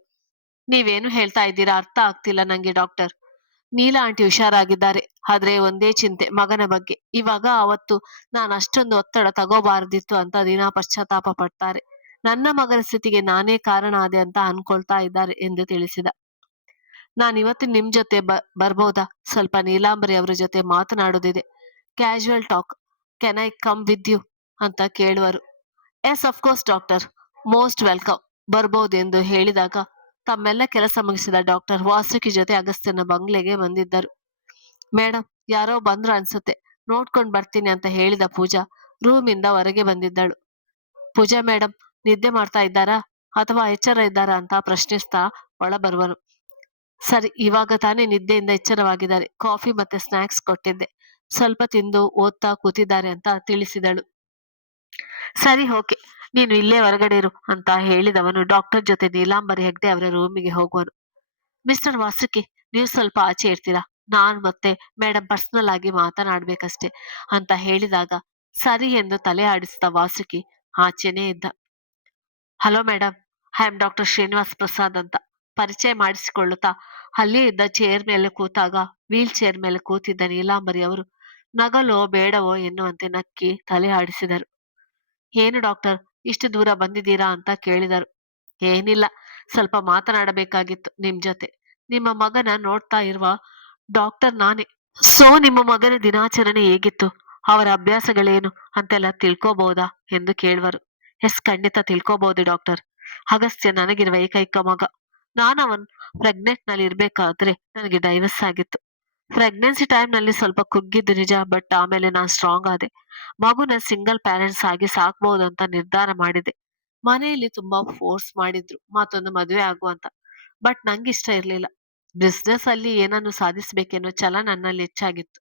ನೀವೇನು ಹೇಳ್ತಾ ಇದ್ದೀರಾ ಅರ್ಥ ಆಗ್ತಿಲ್ಲ ನಂಗೆ ಡಾಕ್ಟರ್. ನೀಲಾ ಆಂಟಿ ಹುಷಾರಾಗಿದ್ದಾರೆ. ಆದ್ರೆ ಒಂದೇ ಚಿಂತೆ ಮಗನ ಬಗ್ಗೆ. ಇವಾಗ ಅವತ್ತು ನಾನು ಅಷ್ಟೊಂದು ಒತ್ತಡ ತಗೋಬಾರ್ದಿತ್ತು ಅಂತ ದಿನಾ ಪಶ್ಚಾತ್ತಾಪ ಪಡ್ತಾರೆ. ನನ್ನ ಮಗನ ಸ್ಥಿತಿಗೆ ನಾನೇ ಕಾರಣ ಆದೆ ಅಂತ ಅನ್ಕೊಳ್ತಾ ಇದ್ದಾರೆ ಎಂದು ತಿಳಿಸಿದ. ನಾನಿವತ್ತು ನಿಮ್ ಜೊತೆ ಬರ್ಬೋದಾ? ಸ್ವಲ್ಪ ನೀಲಾಂಬರಿ ಅವರ ಜೊತೆ ಮಾತನಾಡೋದಿದೆ. Casual talk. Can I come with you ಅಂತ ಕೇಳುವರು. Yes of course doctor, most welcome, ಬರ್ಬೋದು ಎಂದು ಹೇಳಿದಾಗ ತಮ್ಮೆಲ್ಲ ಕೆಲಸ ಮುಗಿಸಿದ ಡಾಕ್ಟರ್ ವಾಸುಕಿ ಜೊತೆ ಅಗಸ್ತ್ಯನ ಬಂಗ್ಲೆಗೆ ಬಂದಿದ್ದರು. ಮೇಡಮ್, ಯಾರೋ ಬಂದ್ರು ಅನ್ಸುತ್ತೆ, ನೋಡ್ಕೊಂಡ್ ಬರ್ತೀನಿ ಅಂತ ಹೇಳಿದ ಪೂಜಾ ರೂಮಿಂದ ಹೊರಗೆ ಬಂದಿದ್ದಳು. ಪೂಜಾ ಮೇಡಮ್ ನಿದ್ದೆ ಮಾಡ್ತಾ ಇದ್ದಾರಾ? ಅಥವಾ ಎಚ್ಚರ ಇದ್ದಾರಾ ಅಂತ ಪ್ರಶ್ನಿಸ್ತಾ ಒಳ ಬರುವನು. ಸರಿ, ಇವಾಗ ತಾನೇ ನಿದ್ದೆಯಿಂದ ಎಚ್ಚರವಾಗಿದ್ದಾರೆ. ಕಾಫಿ ಮತ್ತೆ ಸ್ನಾಕ್ಸ್ ಕೊಟ್ಟಿದ್ದೆ. ಸ್ವಲ್ಪ ತಿಂದು ಓದ್ತಾ ಕೂತಿದ್ದಾರೆ ಅಂತ ತಿಳಿಸಿದಳು. ಸರಿ, ಓಕೆ. ನೀನು ಇಲ್ಲೇ ಹೊರಗಡೆ ಇರು ಅಂತ ಹೇಳಿದವನು ಡಾಕ್ಟರ್ ಜೊತೆ ನೀಲಾಂಬರಿ ಹೆಗ್ಡೆ ಅವರ ರೂಮಿಗೆ ಹೋಗುವನು. ಮಿಸ್ಟರ್ ವಾಸುಕಿ, ನೀವು ಸ್ವಲ್ಪ ಆಚೆ ಇರ್ತೀರಾ? ನಾನ್ ಮತ್ತೆ ಮೇಡಮ್ ಪರ್ಸನಲ್ ಆಗಿ ಮಾತನಾಡ್ಬೇಕಷ್ಟೇ ಅಂತ ಹೇಳಿದಾಗ ಸರಿ ಎಂದು ತಲೆ ಆಡಿಸಿದ ವಾಸುಕಿ ಆಚೆನೇ ಇದ್ದ. Hello madam, I am doctor Srinivas Prasad ಅಂತ ಪರಿಚಯ ಮಾಡಿಸಿಕೊಳ್ಳುತ್ತಾ ಅಲ್ಲೇ ಇದ್ದ ಚೇರ್ ಮೇಲೆ ಕೂತಾಗ ವೀಲ್ ಚೇರ್ ಮೇಲೆ ಕೂತಿದ್ದ ನೀಲಾಂಬರಿ ಅವರು ನಗಲೋ ಬೇಡವೋ ಎನ್ನುವಂತೆ ನಕ್ಕಿ ತಲೆ ಆಡಿಸಿದರು. ಏನು ಡಾಕ್ಟರ್, ಇಷ್ಟು ದೂರ ಬಂದಿದ್ದೀರಾ ಅಂತ ಕೇಳಿದರು. ಏನಿಲ್ಲ, ಸ್ವಲ್ಪ ಮಾತನಾಡಬೇಕಾಗಿತ್ತು ನಿಮ್ ಜೊತೆ. ನಿಮ್ಮ ಮಗನ ನೋಡ್ತಾ ಇರುವ ಡಾಕ್ಟರ್ ನಾನೇ. ಸೊ ನಿಮ್ಮ ಮಗನ ದಿನಾಚರಣೆ ಹೇಗಿತ್ತು, ಅವರ ಅಭ್ಯಾಸಗಳೇನು ಅಂತೆಲ್ಲ ತಿಳ್ಕೋಬಹುದಾ ಎಂದು ಕೇಳುವರು. ಎಸ್, ಖಂಡಿತ ತಿಳ್ಕೋಬಹುದು ಡಾಕ್ಟರ್. ಅಗಸ್ತ್ಯ ನನಗಿರುವ ಏಕೈಕ ಮಗ. ನಾನು ಅವನ್ ಪ್ರೆಗ್ನೆಂಟ್ ನಲ್ಲಿ ಇರ್ಬೇಕಾದ್ರೆ ನನಗೆ ಡೈವರ್ಸ್ ಆಗಿತ್ತು. ಪ್ರೆಗ್ನೆನ್ಸಿ ಟೈಮ್ ನಲ್ಲಿ ಸ್ವಲ್ಪ ಕುಗ್ಗಿದ್ದು ನಿಜ, ಬಟ್ ಆಮೇಲೆ ನಾನ್ ಸ್ಟ್ರಾಂಗ್ ಆದೆ. ಮಗುನ ಸಿಂಗಲ್ ಪ್ಯಾರೆಂಟ್ಸ್ ಆಗಿ ಸಾಕ್ಬಹುದು ಅಂತ ನಿರ್ಧಾರ ಮಾಡಿದೆ. ಮನೆಯಲ್ಲಿ ತುಂಬಾ ಫೋರ್ಸ್ ಮಾಡಿದ್ರು ಮತ್ತೊಂದು ಮದುವೆ ಆಗುವಂತ, ಬಟ್ ನಂಗಿಷ್ಟ ಇರ್ಲಿಲ್ಲ. ಬಿಸ್ನೆಸ್ ಅಲ್ಲಿ ಏನನ್ನು ಸಾಧಿಸ್ಬೇಕೆನ್ನೋ ಛಲ ನನ್ನಲ್ಲಿ ಹೆಚ್ಚಾಗಿತ್ತು.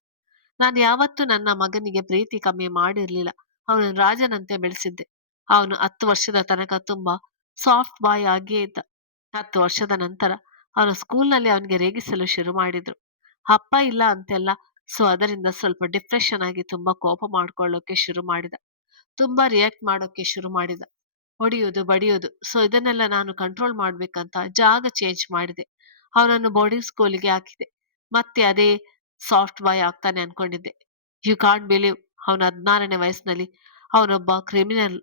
ನಾನು ಯಾವತ್ತೂ ನನ್ನ ಮಗನಿಗೆ ಪ್ರೀತಿ ಕಮ್ಮಿ ಮಾಡಿರ್ಲಿಲ್ಲ. ಅವನು ರಾಜನಂತೆ ಬೆಳೆಸಿದ್ದೆ. ಅವನು 10 ವರ್ಷದ ತನಕ ತುಂಬಾ ಸಾಫ್ಟ್ ಬಾಯ್ ಆಗಿಯೇ ಇದ್ದ. 10 ವರ್ಷದ ನಂತರ ಅವನು ಸ್ಕೂಲ್ನಲ್ಲಿ ಅವನಿಗೆ ರೇಗಿಸಲು ಶುರು ಮಾಡಿದ್ರು. ಅಪ್ಪ ಇಲ್ಲ ಅಂತೆಲ್ಲ. ಸೊ ಅದರಿಂದ ಸ್ವಲ್ಪ ಡಿಪ್ರೆಷನ್ ಆಗಿ ತುಂಬಾ ಕೋಪ ಮಾಡ್ಕೊಳ್ಳೋಕೆ ಶುರು ಮಾಡಿದ. ತುಂಬಾ ರಿಯಾಕ್ಟ್ ಮಾಡೋಕೆ ಶುರು ಮಾಡಿದ. ಹೊಡಿಯೋದು, ಬಡಿಯೋದು. ಸೊ ಇದನ್ನೆಲ್ಲ ನಾನು ಕಂಟ್ರೋಲ್ ಮಾಡ್ಬೇಕಂತ ಜಾಗ ಚೇಂಜ್ ಮಾಡಿದೆ. ಅವನನ್ನು ಬೋರ್ಡಿಂಗ್ ಸ್ಕೂಲಿಗೆ ಹಾಕಿದೆ. ಮತ್ತೆ ಅದೇ ಸಾಫ್ಟ್ ಬಾಯ್ ಆಗ್ತಾನೆ ಅನ್ಕೊಂಡಿದ್ದೆ. ಯು ಕಾಂಟ್ ಬಿಲೀವ್, ಅವನ 16ನೇ ವಯಸ್ಸಿನಲ್ಲಿ ಅವನೊಬ್ಬ ಕ್ರಿಮಿನಲ್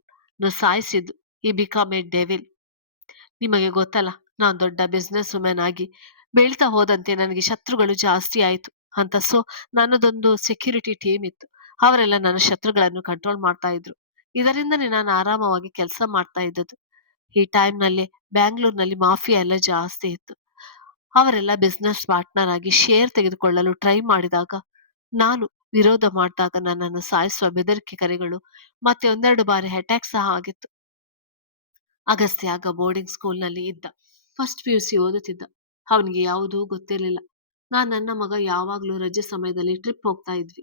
ಸಾಯಿಸಿದ್ದು. ಈ ಬಿಕಮ್ ಎ ಡೆವಿಲ್. ನಿಮಗೆ ಗೊತ್ತಲ್ಲ, ನಾನ್ ದೊಡ್ಡ ಬಿಸ್ನೆಸ್ ವುಮೆನ್ ಆಗಿ ಬೆಳೀತಾ ಹೋದಂತೆ ನನಗೆ ಶತ್ರುಗಳು ಜಾಸ್ತಿ ಆಯ್ತು ಅಂತ. ಸೊ ನನ್ನದೊಂದು ಸೆಕ್ಯೂರಿಟಿ ಟೀಮ್ ಇತ್ತು. ಅವರೆಲ್ಲ ನನ್ನ ಶತ್ರುಗಳನ್ನು ಕಂಟ್ರೋಲ್ ಮಾಡ್ತಾ ಇದ್ರು. ಇದರಿಂದನೇ ನಾನು ಆರಾಮವಾಗಿ ಕೆಲಸ ಮಾಡ್ತಾ ಇದ್ದದ್ದು. ಈ ಟೈಮ್ ನಲ್ಲಿ ಬ್ಯಾಂಗ್ಳೂರ್ನಲ್ಲಿ ಮಾಫಿಯಾ ಎಲ್ಲ ಜಾಸ್ತಿ ಇತ್ತು. ಅವರೆಲ್ಲ ಬಿಸ್ನೆಸ್ ಪಾರ್ಟ್ನರ್ ಆಗಿ ಶೇರ್ ತೆಗೆದುಕೊಳ್ಳಲು ಟ್ರೈ ಮಾಡಿದಾಗ, ನಾನು ವಿರೋಧ ಮಾಡಿದಾಗ ನನ್ನನ್ನು ಸಾಯಿಸುವ ಬೆದರಿಕೆ ಕರೆಗಳು ಮತ್ತೆ ಒಂದೆರಡು ಬಾರಿ ಅಟ್ಯಾಕ್ ಸಹ ಆಗಿತ್ತು. ಅಗಸ್ತ್ಯ ಆಗ ಬೋರ್ಡಿಂಗ್ ಸ್ಕೂಲ್ನಲ್ಲಿ ಇದ್ದ. First PUC ಓದುತ್ತಿದ್ದ. ಅವನಿಗೆ ಯಾವುದೂ ಗೊತ್ತಿರಲಿಲ್ಲ. ನನ್ನ ಮಗ ಯಾವಾಗ್ಲೂ ರಜೆ ಸಮಯದಲ್ಲಿ ಟ್ರಿಪ್ ಹೋಗ್ತಾ ಇದ್ವಿ.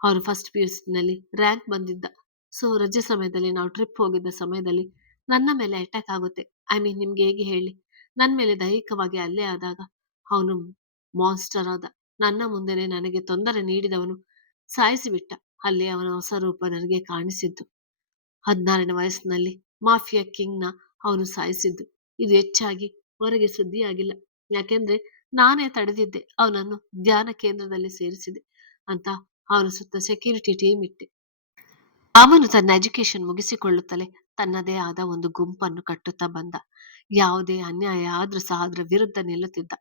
ಅವನು ಫಸ್ಟ್ PUC ರ್ಯಾಂಕ್ ಬಂದಿದ್ದ. ಸೊ ರಜೆ ಸಮಯದಲ್ಲಿ ನಾವು ಟ್ರಿಪ್ ಹೋಗಿದ್ದ ಸಮಯದಲ್ಲಿ ನನ್ನ ಮೇಲೆ ಅಟ್ಯಾಕ್ ಆಗುತ್ತೆ. ಐ ಮೀನ್, ನಿಮ್ಗೆ ಹೇಗೆ ಹೇಳಿ, ನನ್ನ ಮೇಲೆ ದೈಹಿಕವಾಗಿ ಹಲ್ಲೆ ಆದಾಗ ಅವನು ಮಾನ್ಸ್ಟರ್ ಆದ. ನನ್ನ ಮುಂದೆನೆ ನನಗೆ ತೊಂದರೆ ನೀಡಿದವನು ಸಾಯಿಸಿಬಿಟ್ಟ. ಅಲ್ಲೇ ಅವನ ಹೊಸ ರೂಪ ನನಗೆ ಕಾಣಿಸಿದ್ದು. 16ನೇ ವಯಸ್ಸಿನಲ್ಲಿ ಮಾಫಿಯಾ ಕಿಂಗ್ನ ಅವನು ಸಾಯಿಸಿದ್ದು. ಇದು ಹೆಚ್ಚಾಗಿ ಹೊರಗೆ ಸುದ್ದಿಯಾಗಿಲ್ಲ. ಯಾಕೆಂದ್ರೆ ನಾನೇ ತಡೆದಿದ್ದೆ. ಅವನನ್ನು ಧ್ಯಾನ ಕೇಂದ್ರದಲ್ಲಿ ಸೇರಿಸಿದೆ ಅಂತ ಅವನ ಸುತ್ತ ಸೆಕ್ಯೂರಿಟಿ ಟೀಮ್ ಇಟ್ಟೆ. ಅವನು ತನ್ನ ಎಜುಕೇಶನ್ ಮುಗಿಸಿಕೊಳ್ಳುತ್ತಲೇ ತನ್ನದೇ ಆದ ಒಂದು ಗುಂಪನ್ನು ಕಟ್ಟುತ್ತಾ ಬಂದ. ಯಾವುದೇ ಅನ್ಯಾಯ ಆದ್ರೂ ಸಹ ಅದರ ವಿರುದ್ಧ ನಿಲ್ಲುತ್ತಿದ್ದ.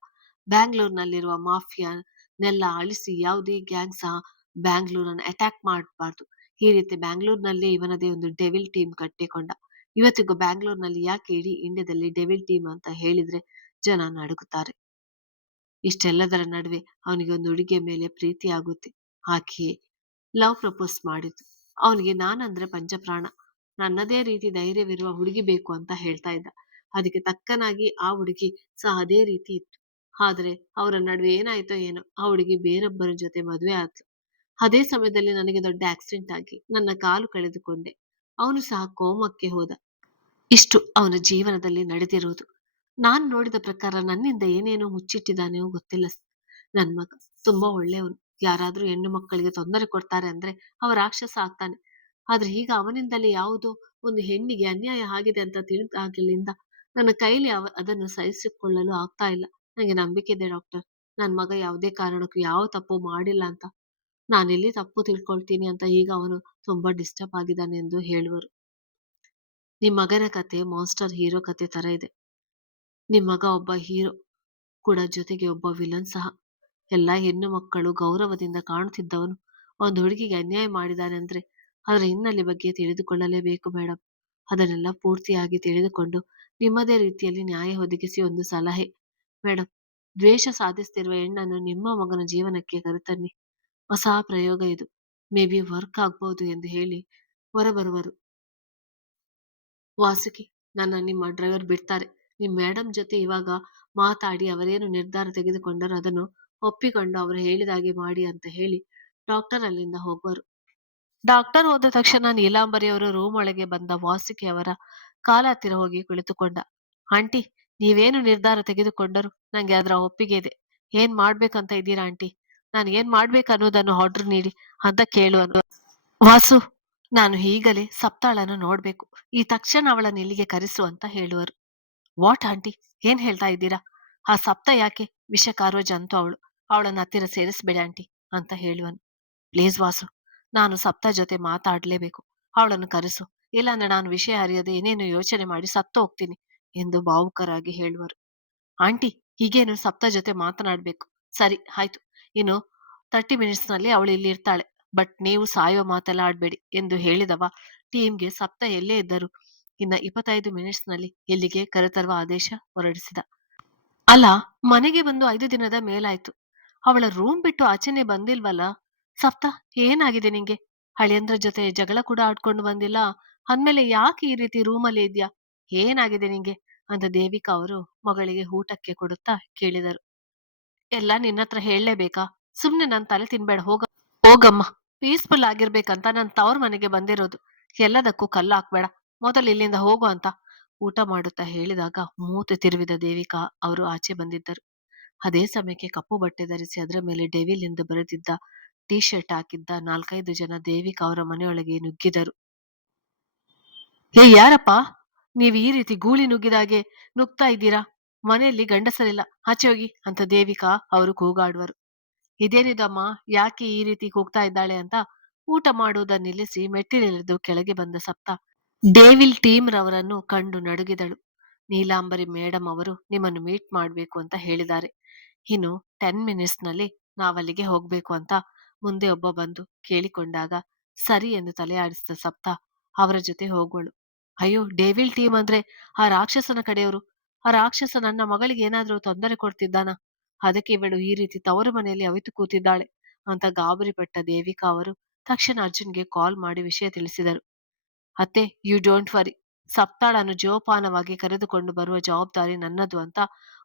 ಬ್ಯಾಂಗ್ಳೂರ್ನಲ್ಲಿರುವ ಮಾಫಿಯಾನೆಲ್ಲ ಅಳಿಸಿ ಯಾವುದೇ ಗ್ಯಾಂಗ್ ಸಹ ಬ್ಯಾಂಗ್ಳೂರನ್ನು ಅಟ್ಯಾಕ್ ಮಾಡಬಾರ್ದು. ಈ ರೀತಿ ಬ್ಯಾಂಗ್ಳೂರ್ನಲ್ಲೇ ಇವನದೇ ಒಂದು ಡೆವಿಲ್ ಟೀಮ್ ಕಟ್ಟಿಕೊಂಡ. ಇವತ್ತಿಗೂ ಬ್ಯಾಂಗ್ಳೂರ್ನಲ್ಲಿ ಯಾಕೆ ಇಡೀ ಇಂಡಿಯಾದಲ್ಲಿ ಡೆವಿಲ್ ಟೀಮ್ ಅಂತ ಹೇಳಿದ್ರೆ ಜನ ನಡುಗುತ್ತಾರೆ. ಇಷ್ಟೆಲ್ಲದರ ನಡುವೆ ಅವನಿಗೆ ಒಂದು ಹುಡುಗಿಯ ಮೇಲೆ ಪ್ರೀತಿ ಆಗುತ್ತೆ. ಆಕೆಯೇ ಲವ್ ಪ್ರಪೋಸ್ ಮಾಡಿದ್ದು. ಅವನಿಗೆ ನಾನಂದ್ರೆ ಪಂಚಪ್ರಾಣ. ನನ್ನದೇ ರೀತಿ ಧೈರ್ಯವಿರುವ ಹುಡುಗಿ ಬೇಕು ಅಂತ ಹೇಳ್ತಾ ಇದ್ದ. ಅದಕ್ಕೆ ತಕ್ಕನಾಗಿ ಆ ಹುಡುಗಿ ಸಹ ಅದೇ ರೀತಿ ಇತ್ತು. ಆದ್ರೆ ಅವರ ನಡುವೆ ಏನಾಯ್ತೋ ಏನೋ, ಆ ಹುಡುಗಿ ಬೇರೊಬ್ಬರ ಜೊತೆ ಮದುವೆ ಆದ್ಲು. ಅದೇ ಸಮಯದಲ್ಲಿ ನನಗೆ ದೊಡ್ಡ ಆಕ್ಸಿಡೆಂಟ್ ಆಗಿ ನನ್ನ ಕಾಲು ಕಳೆದುಕೊಂಡೆ. ಅವನು ಸಹ ಕೋಮಕ್ಕೆ ಹೋದ. ಇಷ್ಟು ಅವನ ಜೀವನದಲ್ಲಿ ನಡೆದಿರುವುದು. ನಾನು ನೋಡಿದ ಪ್ರಕಾರ ನನ್ನಿಂದ ಏನೇನೋ ಮುಚ್ಚಿಟ್ಟಿದ್ದಾನೆಯೋ ಗೊತ್ತಿಲ್ಲ. ನನ್ ಮಗ ತುಂಬಾ ಒಳ್ಳೆಯವನು. ಯಾರಾದ್ರೂ ಹೆಣ್ಣು ಮಕ್ಕಳಿಗೆ ತೊಂದರೆ ಕೊಡ್ತಾರೆ ಅಂದ್ರೆ ಅವ ರಾಕ್ಷಸ ಆಗ್ತಾನೆ. ಆದ್ರೆ ಈಗ ಅವನಿಂದಲೇ ಯಾವುದೋ ಒಂದು ಹೆಣ್ಣಿಗೆ ಅನ್ಯಾಯ ಆಗಿದೆ ಅಂತ ತಿಳಿದಾಗಲಿಂದ ನನ್ನ ಕೈಲಿ ಅದನ್ನು ಸಹಿಸಿಕೊಳ್ಳಲು ಆಗ್ತಾ ಇಲ್ಲ. ನನಗೆ ನಂಬಿಕೆ ಇದೆ ಡಾಕ್ಟರ್, ನನ್ ಮಗ ಯಾವುದೇ ಕಾರಣಕ್ಕೂ ಯಾವ ತಪ್ಪು ಮಾಡಿಲ್ಲ ಅಂತ. ನಾನೆಲ್ಲಿ ತಪ್ಪು ತಿಳ್ಕೊಳ್ತೀನಿ ಅಂತ ಈಗ ಅವನು ತುಂಬಾ ಡಿಸ್ಟರ್ಬ್ ಆಗಿದ್ದಾನೆ ಎಂದು ಹೇಳುವರು. ನಿಮ್ ಮಗನ ಕತೆ ಮಾನ್ಸ್ಟರ್ ಹೀರೋ ಕತೆ ತರ ಇದೆ. ನಿಮ್ ಮಗ ಒಬ್ಬ ಹೀರೋ ಕೂಡ, ಜೊತೆಗೆ ಒಬ್ಬ ವಿಲನ್ ಸಹ. ಎಲ್ಲಾ ಹೆಣ್ಣು ಮಕ್ಕಳು ಗೌರವದಿಂದ ಕಾಣುತ್ತಿದ್ದವನು ಒಂದು ಹುಡುಗಿಗೆ ಅನ್ಯಾಯ ಮಾಡಿದ್ದಾನೆ ಅಂದ್ರೆ ಅದರ ಹಿನ್ನೆಲೆ ಬಗ್ಗೆ ತಿಳಿದುಕೊಳ್ಳಲೇಬೇಕು ಮೇಡಮ್. ಅದನ್ನೆಲ್ಲ ಪೂರ್ತಿಯಾಗಿ ತಿಳಿದುಕೊಂಡು ನಿಮ್ಮದೇ ರೀತಿಯಲ್ಲಿ ನ್ಯಾಯ ಒದಗಿಸಿ ಒಂದು ಸಲಹೆ ಮೇಡಮ್. ದ್ವೇಷ ಸಾಧಿಸ್ತಿರುವ ಹೆಣ್ಣನ್ನು ನಿಮ್ಮ ಮಗನ ಜೀವನಕ್ಕೆ ಕರೆತನ್ನಿ. ಹೊಸ ಪ್ರಯೋಗ ಇದು, ಮೇ ಬಿ ವರ್ಕ್ ಆಗ್ಬಹುದು ಎಂದು ಹೇಳಿ ಹೊರಬರುವರು. ವಾಸುಕಿ, ನನ್ನ ನಿಮ್ಮ ಡ್ರೈವರ್ ಬಿಡ್ತಾರೆ. ನಿಮ್ ಮೇಡಮ್ ಜೊತೆ ಇವಾಗ ಮಾತಾಡಿ ಅವರೇನು ನಿರ್ಧಾರ ತೆಗೆದುಕೊಂಡರೋ ಅದನ್ನು ಒಪ್ಪಿಕೊಂಡು ಅವರು ಹೇಳಿದಾಗೆ ಮಾಡಿ ಅಂತ ಹೇಳಿ ಡಾಕ್ಟರ್ ಅಲ್ಲಿಂದ ಹೋಗುವರು. ಡಾಕ್ಟರ್ ಹೋದ ತಕ್ಷಣ ನೀಲಾಂಬರಿಯವರು ರೂಮ್ ಒಳಗೆ ಬಂದ ವಾಸುಕಿ ಅವರ ಕಾಲ ಹತ್ತಿರ ಹೋಗಿ ಕುಳಿತುಕೊಂಡ. ಆಂಟಿ, ನೀವೇನು ನಿರ್ಧಾರ ತೆಗೆದುಕೊಂಡರು ನಂಗೆ ಅದರ ಒಪ್ಪಿಗೆ ಇದೆ. ಏನ್ ಮಾಡ್ಬೇಕಂತ ಇದ್ದೀರಾ ಆಂಟಿ? ನಾನು ಏನ್ ಮಾಡ್ಬೇಕು ಅನ್ನೋದನ್ನು ಆರ್ಡರ್ ನೀಡಿ ಅಂತ ಕೇಳುವನು. ವಾಸು, ನಾನು ಈಗಲೇ ಸಪ್ತಾಳನ್ನು ನೋಡ್ಬೇಕು. ಈ ತಕ್ಷಣ ಅವಳನ್ನು ಇಲ್ಲಿಗೆ ಕರೆಸು ಅಂತ ಹೇಳುವರು. ವಾಟ್ ಆಂಟಿ, ಏನ್ ಹೇಳ್ತಾ ಇದ್ದೀರಾ? ಆ ಸಪ್ತ ಯಾಕೆ? ವಿಷಕಾರುವ ಜಂತು ಅವಳು. ಅವಳನ್ನ ಹತ್ತಿರ ಸೇರಿಸ್ಬೇಡಿ ಆಂಟಿ ಅಂತ ಹೇಳುವನು. ಪ್ಲೀಸ್ ವಾಸು, ನಾನು ಸಪ್ತ ಜೊತೆ ಮಾತಾಡ್ಲೇಬೇಕು. ಅವಳನ್ನು ಕರೆಸು. ಇಲ್ಲಾಂದ್ರೆ ನಾನು ವಿಷಯ ಅರಿಯದೆ ಏನೇನು ಯೋಚನೆ ಮಾಡಿ ಸತ್ತು ಹೋಗ್ತೀನಿ ಎಂದು ಭಾವುಕರಾಗಿ ಹೇಳುವರು. ಆಂಟಿ, ಹೀಗೇನು ಸಪ್ತ ಜೊತೆ ಮಾತನಾಡ್ಬೇಕು. ಸರಿ ಆಯ್ತು, ಇನ್ನು 30 ಮಿನಿಟ್ಸ್ನಲ್ಲಿ ಅವಳು ಇಲ್ಲಿ ಇರ್ತಾಳೆ. ಬಟ್ ನೀವು ಸಾಯೋ ಮಾತೆಲ್ಲ ಆಡ್ಬೇಡಿ ಎಂದು ಹೇಳಿದವ ಟೀಮ್ಗೆ ಸಪ್ತ ಎಲ್ಲೇ ಇದ್ದರು ಇನ್ನ 25 ಮಿನಿಟ್ಸ್ನಲ್ಲಿ ಇಲ್ಲಿಗೆ ಕರೆತರುವ ಆದೇಶ ಹೊರಡಿಸಿದ. ಅಲ್ಲ, ಮನೆಗೆ ಬಂದು 5 ದಿನದ ಮೇಲಾಯ್ತು. ಅವಳ ರೂಮ್ ಬಿಟ್ಟು ಆಚೆನೆ ಬಂದಿಲ್ವಲ್ಲ? ಸಪ್ತ, ಏನಾಗಿದೆ ನಿಂಗೆ? ಹಳೆಯಂದ್ರ ಜೊತೆ ಜಗಳ ಕೂಡ ಆಡ್ಕೊಂಡು ಬಂದಿಲ್ಲ ಅಂದ್ಮೇಲೆ ಯಾಕೆ ಈ ರೀತಿ ರೂಮಲ್ಲಿ ಇದ್ಯಾ? ಏನಾಗಿದೆ ನಿಂಗೆ ಅಂತ ದೇವಿಕಾ ಅವರು ಮಗಳಿಗೆ ಊಟಕ್ಕೆ ಕೊಡುತ್ತಾ ಕೇಳಿದರು. ಎಲ್ಲ ನಿನ್ನತ್ರ ಹೇಳಲೇಬೇಕಾ? ಸುಮ್ನೆ ನನ್ ತಲೆ ತಿನ್ಬೇಡ, ಹೋಗಮ್ಮ. ಪೀಸ್ಫುಲ್ ಆಗಿರ್ಬೇಕಂತ ನನ್ ತವ್ರ ಮನೆಗೆ ಬಂದಿರೋದು. ಎಲ್ಲದಕ್ಕೂ ಕಲ್ಲು ಹಾಕ್ಬೇಡ. ಮೊದಲು ಇಲ್ಲಿಂದ ಹೋಗು ಅಂತ ಊಟ ಮಾಡುತ್ತಾ ಹೇಳಿದಾಗ ಮೂತಿ ತಿರುವಿದ ದೇವಿಕಾ ಅವರು ಆಚೆ ಬಂದಿದ್ದರು. ಅದೇ ಸಮಯಕ್ಕೆ ಕಪ್ಪು ಬಟ್ಟೆ ಧರಿಸಿ ಅದರ ಮೇಲೆ ಡೆವಿಲ್ ಎಂದು ಬರೆದಿದ್ದ ಟೀ ಶರ್ಟ್ ಹಾಕಿದ್ದ 4-5 ಜನ ದೇವಿಕಾ ಅವರ ಮನೆಯೊಳಗೆ ನುಗ್ಗಿದರು. ಏ ಯಾರಪ್ಪ ನೀವ್ ಈ ರೀತಿ ಗೂಳಿ ನುಗ್ಗಿದಾಗೆ ನುಗ್ತಾ ಇದ್ದೀರಾ? ಮನೆಯಲ್ಲಿ ಗಂಡಸರಿಲ್ಲ, ಆಚೆ ಹೋಗಿ ಅಂತ ದೇವಿಕಾ ಅವರು ಕೂಗಾಡುವರು. ಇದೇನಿದಮ್ಮ, ಯಾಕೆ ಈ ರೀತಿ ಕೂಗ್ತಾ ಇದ್ದಾಳೆ ಅಂತ ಊಟ ಮಾಡುವುದನ್ನು ನಿಲ್ಲಿಸಿ ಮೆಟ್ಟಿಲಿಳಿದು ಕೆಳಗೆ ಬಂದ ಸಪ್ತ ಡೇವಿಲ್ ಟೀಮ್ ರವರನ್ನು ಕಂಡು ನಡುಗಿದಳು. ನೀಲಾಂಬರಿ ಮೇಡಮ್ ಅವರು ನಿಮ್ಮನ್ನು ಮೀಟ್ ಮಾಡ್ಬೇಕು ಅಂತ ಹೇಳಿದ್ದಾರೆ. ಇನ್ನು 10 ಮಿನಿಟ್ಸ್ನಲ್ಲಿ ನಾವಲ್ಲಿಗೆ ಹೋಗ್ಬೇಕು ಅಂತ ಮುಂದೆ ಒಬ್ಬ ಬಂದು ಕೇಳಿಕೊಂಡಾಗ ಸರಿ ಎಂದು ತಲೆ ಆಡಿಸಿದ ಸಪ್ತ ಅವರ ಜೊತೆ ಹೋಗುವಳು. ಅಯ್ಯೋ, ಡೇವಿಲ್ ಟೀಮ್ ಅಂದ್ರೆ ಆ ರಾಕ್ಷಸನ ಕಡೆಯವರು. ಆ ರಾಕ್ಷಸ ನನ್ನ ಮಗಳಿಗೆ ಏನಾದ್ರೂ ತೊಂದರೆ ಕೊಡ್ತಿದ್ದಾನ? ಅದಕ್ಕೆ ಇವಳು ಈ ರೀತಿ ತವರು ಮನೆಯಲ್ಲಿ ಅವಿತು ಕೂತಿದ್ದಾಳೆ ಅಂತ ಗಾಬರಿಪಟ್ಟ ದೇವಿಕಾ ಅವರು ತಕ್ಷಣ ಅರ್ಜುನ್ಗೆ ಕಾಲ್ ಮಾಡಿ ವಿಷಯ ತಿಳಿಸಿದರು. ಅತ್ತೆ, ಯು ಡೋಂಟ್ ವರಿ, ಸಪ್ತಾಳನ್ನು ಜೋಪಾನವಾಗಿ ಕರೆದುಕೊಂಡು ಬರುವ ಜವಾಬ್ದಾರಿ ನನ್ನದು ಅಂತ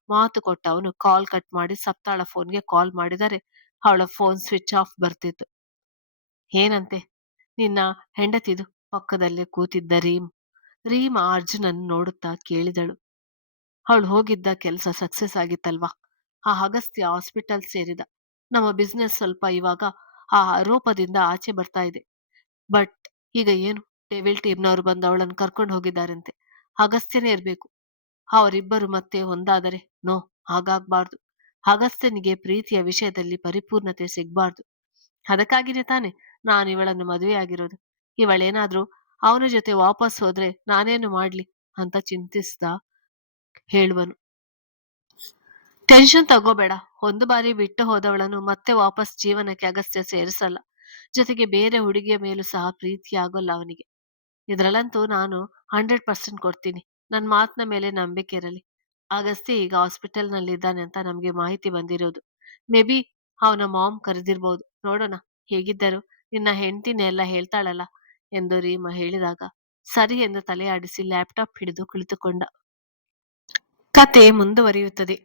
ಮಾತು ಕೊಟ್ಟ ಅವನು ಕಾಲ್ ಕಟ್ ಮಾಡಿ ಸಪ್ತಾಳ ಫೋನ್ಗೆ ಕಾಲ್ ಮಾಡಿದರೆ ಅವಳ ಫೋನ್ ಸ್ವಿಚ್ ಆಫ್ ಬರ್ತಿತ್ತು. ಏನಂತೆ ನಿನ್ನ ಹೆಂಡತಿದು ಪಕ್ಕದಲ್ಲೇ ಕೂತಿದ್ದ ರೀಮ್ ಅರ್ಜುನನ್ನು ನೋಡುತ್ತಾ ಕೇಳಿದಳು. ಅವಳು ಹೋಗಿದ್ದ ಕೆಲಸ ಸಕ್ಸಸ್ ಆಗಿತ್ತಲ್ವಾ? ಆ ಅಗಸ್ತ್ಯ ಹಾಸ್ಪಿಟಲ್ ಸೇರಿದ. ನಮ್ಮ ಬಿಸ್ನೆಸ್ ಸ್ವಲ್ಪ ಇವಾಗ ಆ ಆರೋಪದಿಂದ ಆಚೆ ಬರ್ತಾ ಇದೆ. ಬಟ್ ಈಗ ಏನು, ಡೆವಿಲ್ ಟೀಮ್ನವರು ಬಂದು ಅವಳನ್ನು ಕರ್ಕೊಂಡು ಹೋಗಿದ್ದಾರಂತೆ. ಅಗಸ್ತ್ಯನೇ ಇರ್ಬೇಕು. ಅವರಿಬ್ಬರು ಮತ್ತೆ ಒಂದಾದರೆ ನೋ, ಹಾಗಾಗ್ಬಾರ್ದು. ಅಗಸ್ತ್ಯನಿಗೆ ಪ್ರೀತಿಯ ವಿಷಯದಲ್ಲಿ ಪರಿಪೂರ್ಣತೆ ಸಿಗ್ಬಾರ್ದು. ಅದಕ್ಕಾಗಿನೇ ತಾನೆ ನಾನು ಇವಳನ್ನು ಮದುವೆಯಾಗಿರೋದು. ಇವಳೇನಾದ್ರೂ ಅವನ ಜೊತೆ ವಾಪಸ್ ಹೋದ್ರೆ ನಾನೇನು ಮಾಡ್ಲಿ ಅಂತ ಚಿಂತಿಸ್ದ ಹೇಳುವನು. ಟೆನ್ಷನ್ ತಗೋಬೇಡ. ಒಂದು ಬಾರಿ ಬಿಟ್ಟು ಹೋದವಳನ್ನು ಮತ್ತೆ ವಾಪಸ್ ಜೀವನಕ್ಕೆ ಅಗಸ್ತ್ಯ ಸೇರಿಸಲ್ಲ. ಜೊತೆಗೆ ಬೇರೆ ಹುಡುಗಿಯ ಮೇಲೂ ಸಹ ಪ್ರೀತಿ ಆಗೋಲ್ಲ ಅವನಿಗೆ. ಇದ್ರಲ್ಲಂತೂ ನಾನು 100% ಕೊಡ್ತೀನಿ. ನನ್ನ ಮಾತಿನ ಮೇಲೆ ನಂಬಿಕೆ ಇರಲಿ. ಅಗಸ್ತ್ಯ ಈಗ ಹಾಸ್ಪಿಟಲ್ ಇದ್ದಾನೆ ಅಂತ ನಮ್ಗೆ ಮಾಹಿತಿ ಬಂದಿರೋದು. ಮೇ ಬಿ ಅವನ ಮಾಮ್ ಕರೆದಿರ್ಬೋದು. ನೋಡೋಣ. ಹೇಗಿದ್ದರು ನಿನ್ನ ಹೆಂಡತಿನೇ ಎಲ್ಲ ಹೇಳ್ತಾಳಲ್ಲ ಎಂದು ರೀಮಾ ಹೇಳಿದಾಗ ಸರಿ ಎಂದು ತಲೆ ಆಡಿಸಿ ಲ್ಯಾಪ್ಟಾಪ್ ಹಿಡಿದು ಕುಳಿತುಕೊಂಡ. ಕತೆ ಮುಂದುವರಿಯುತ್ತದೆ.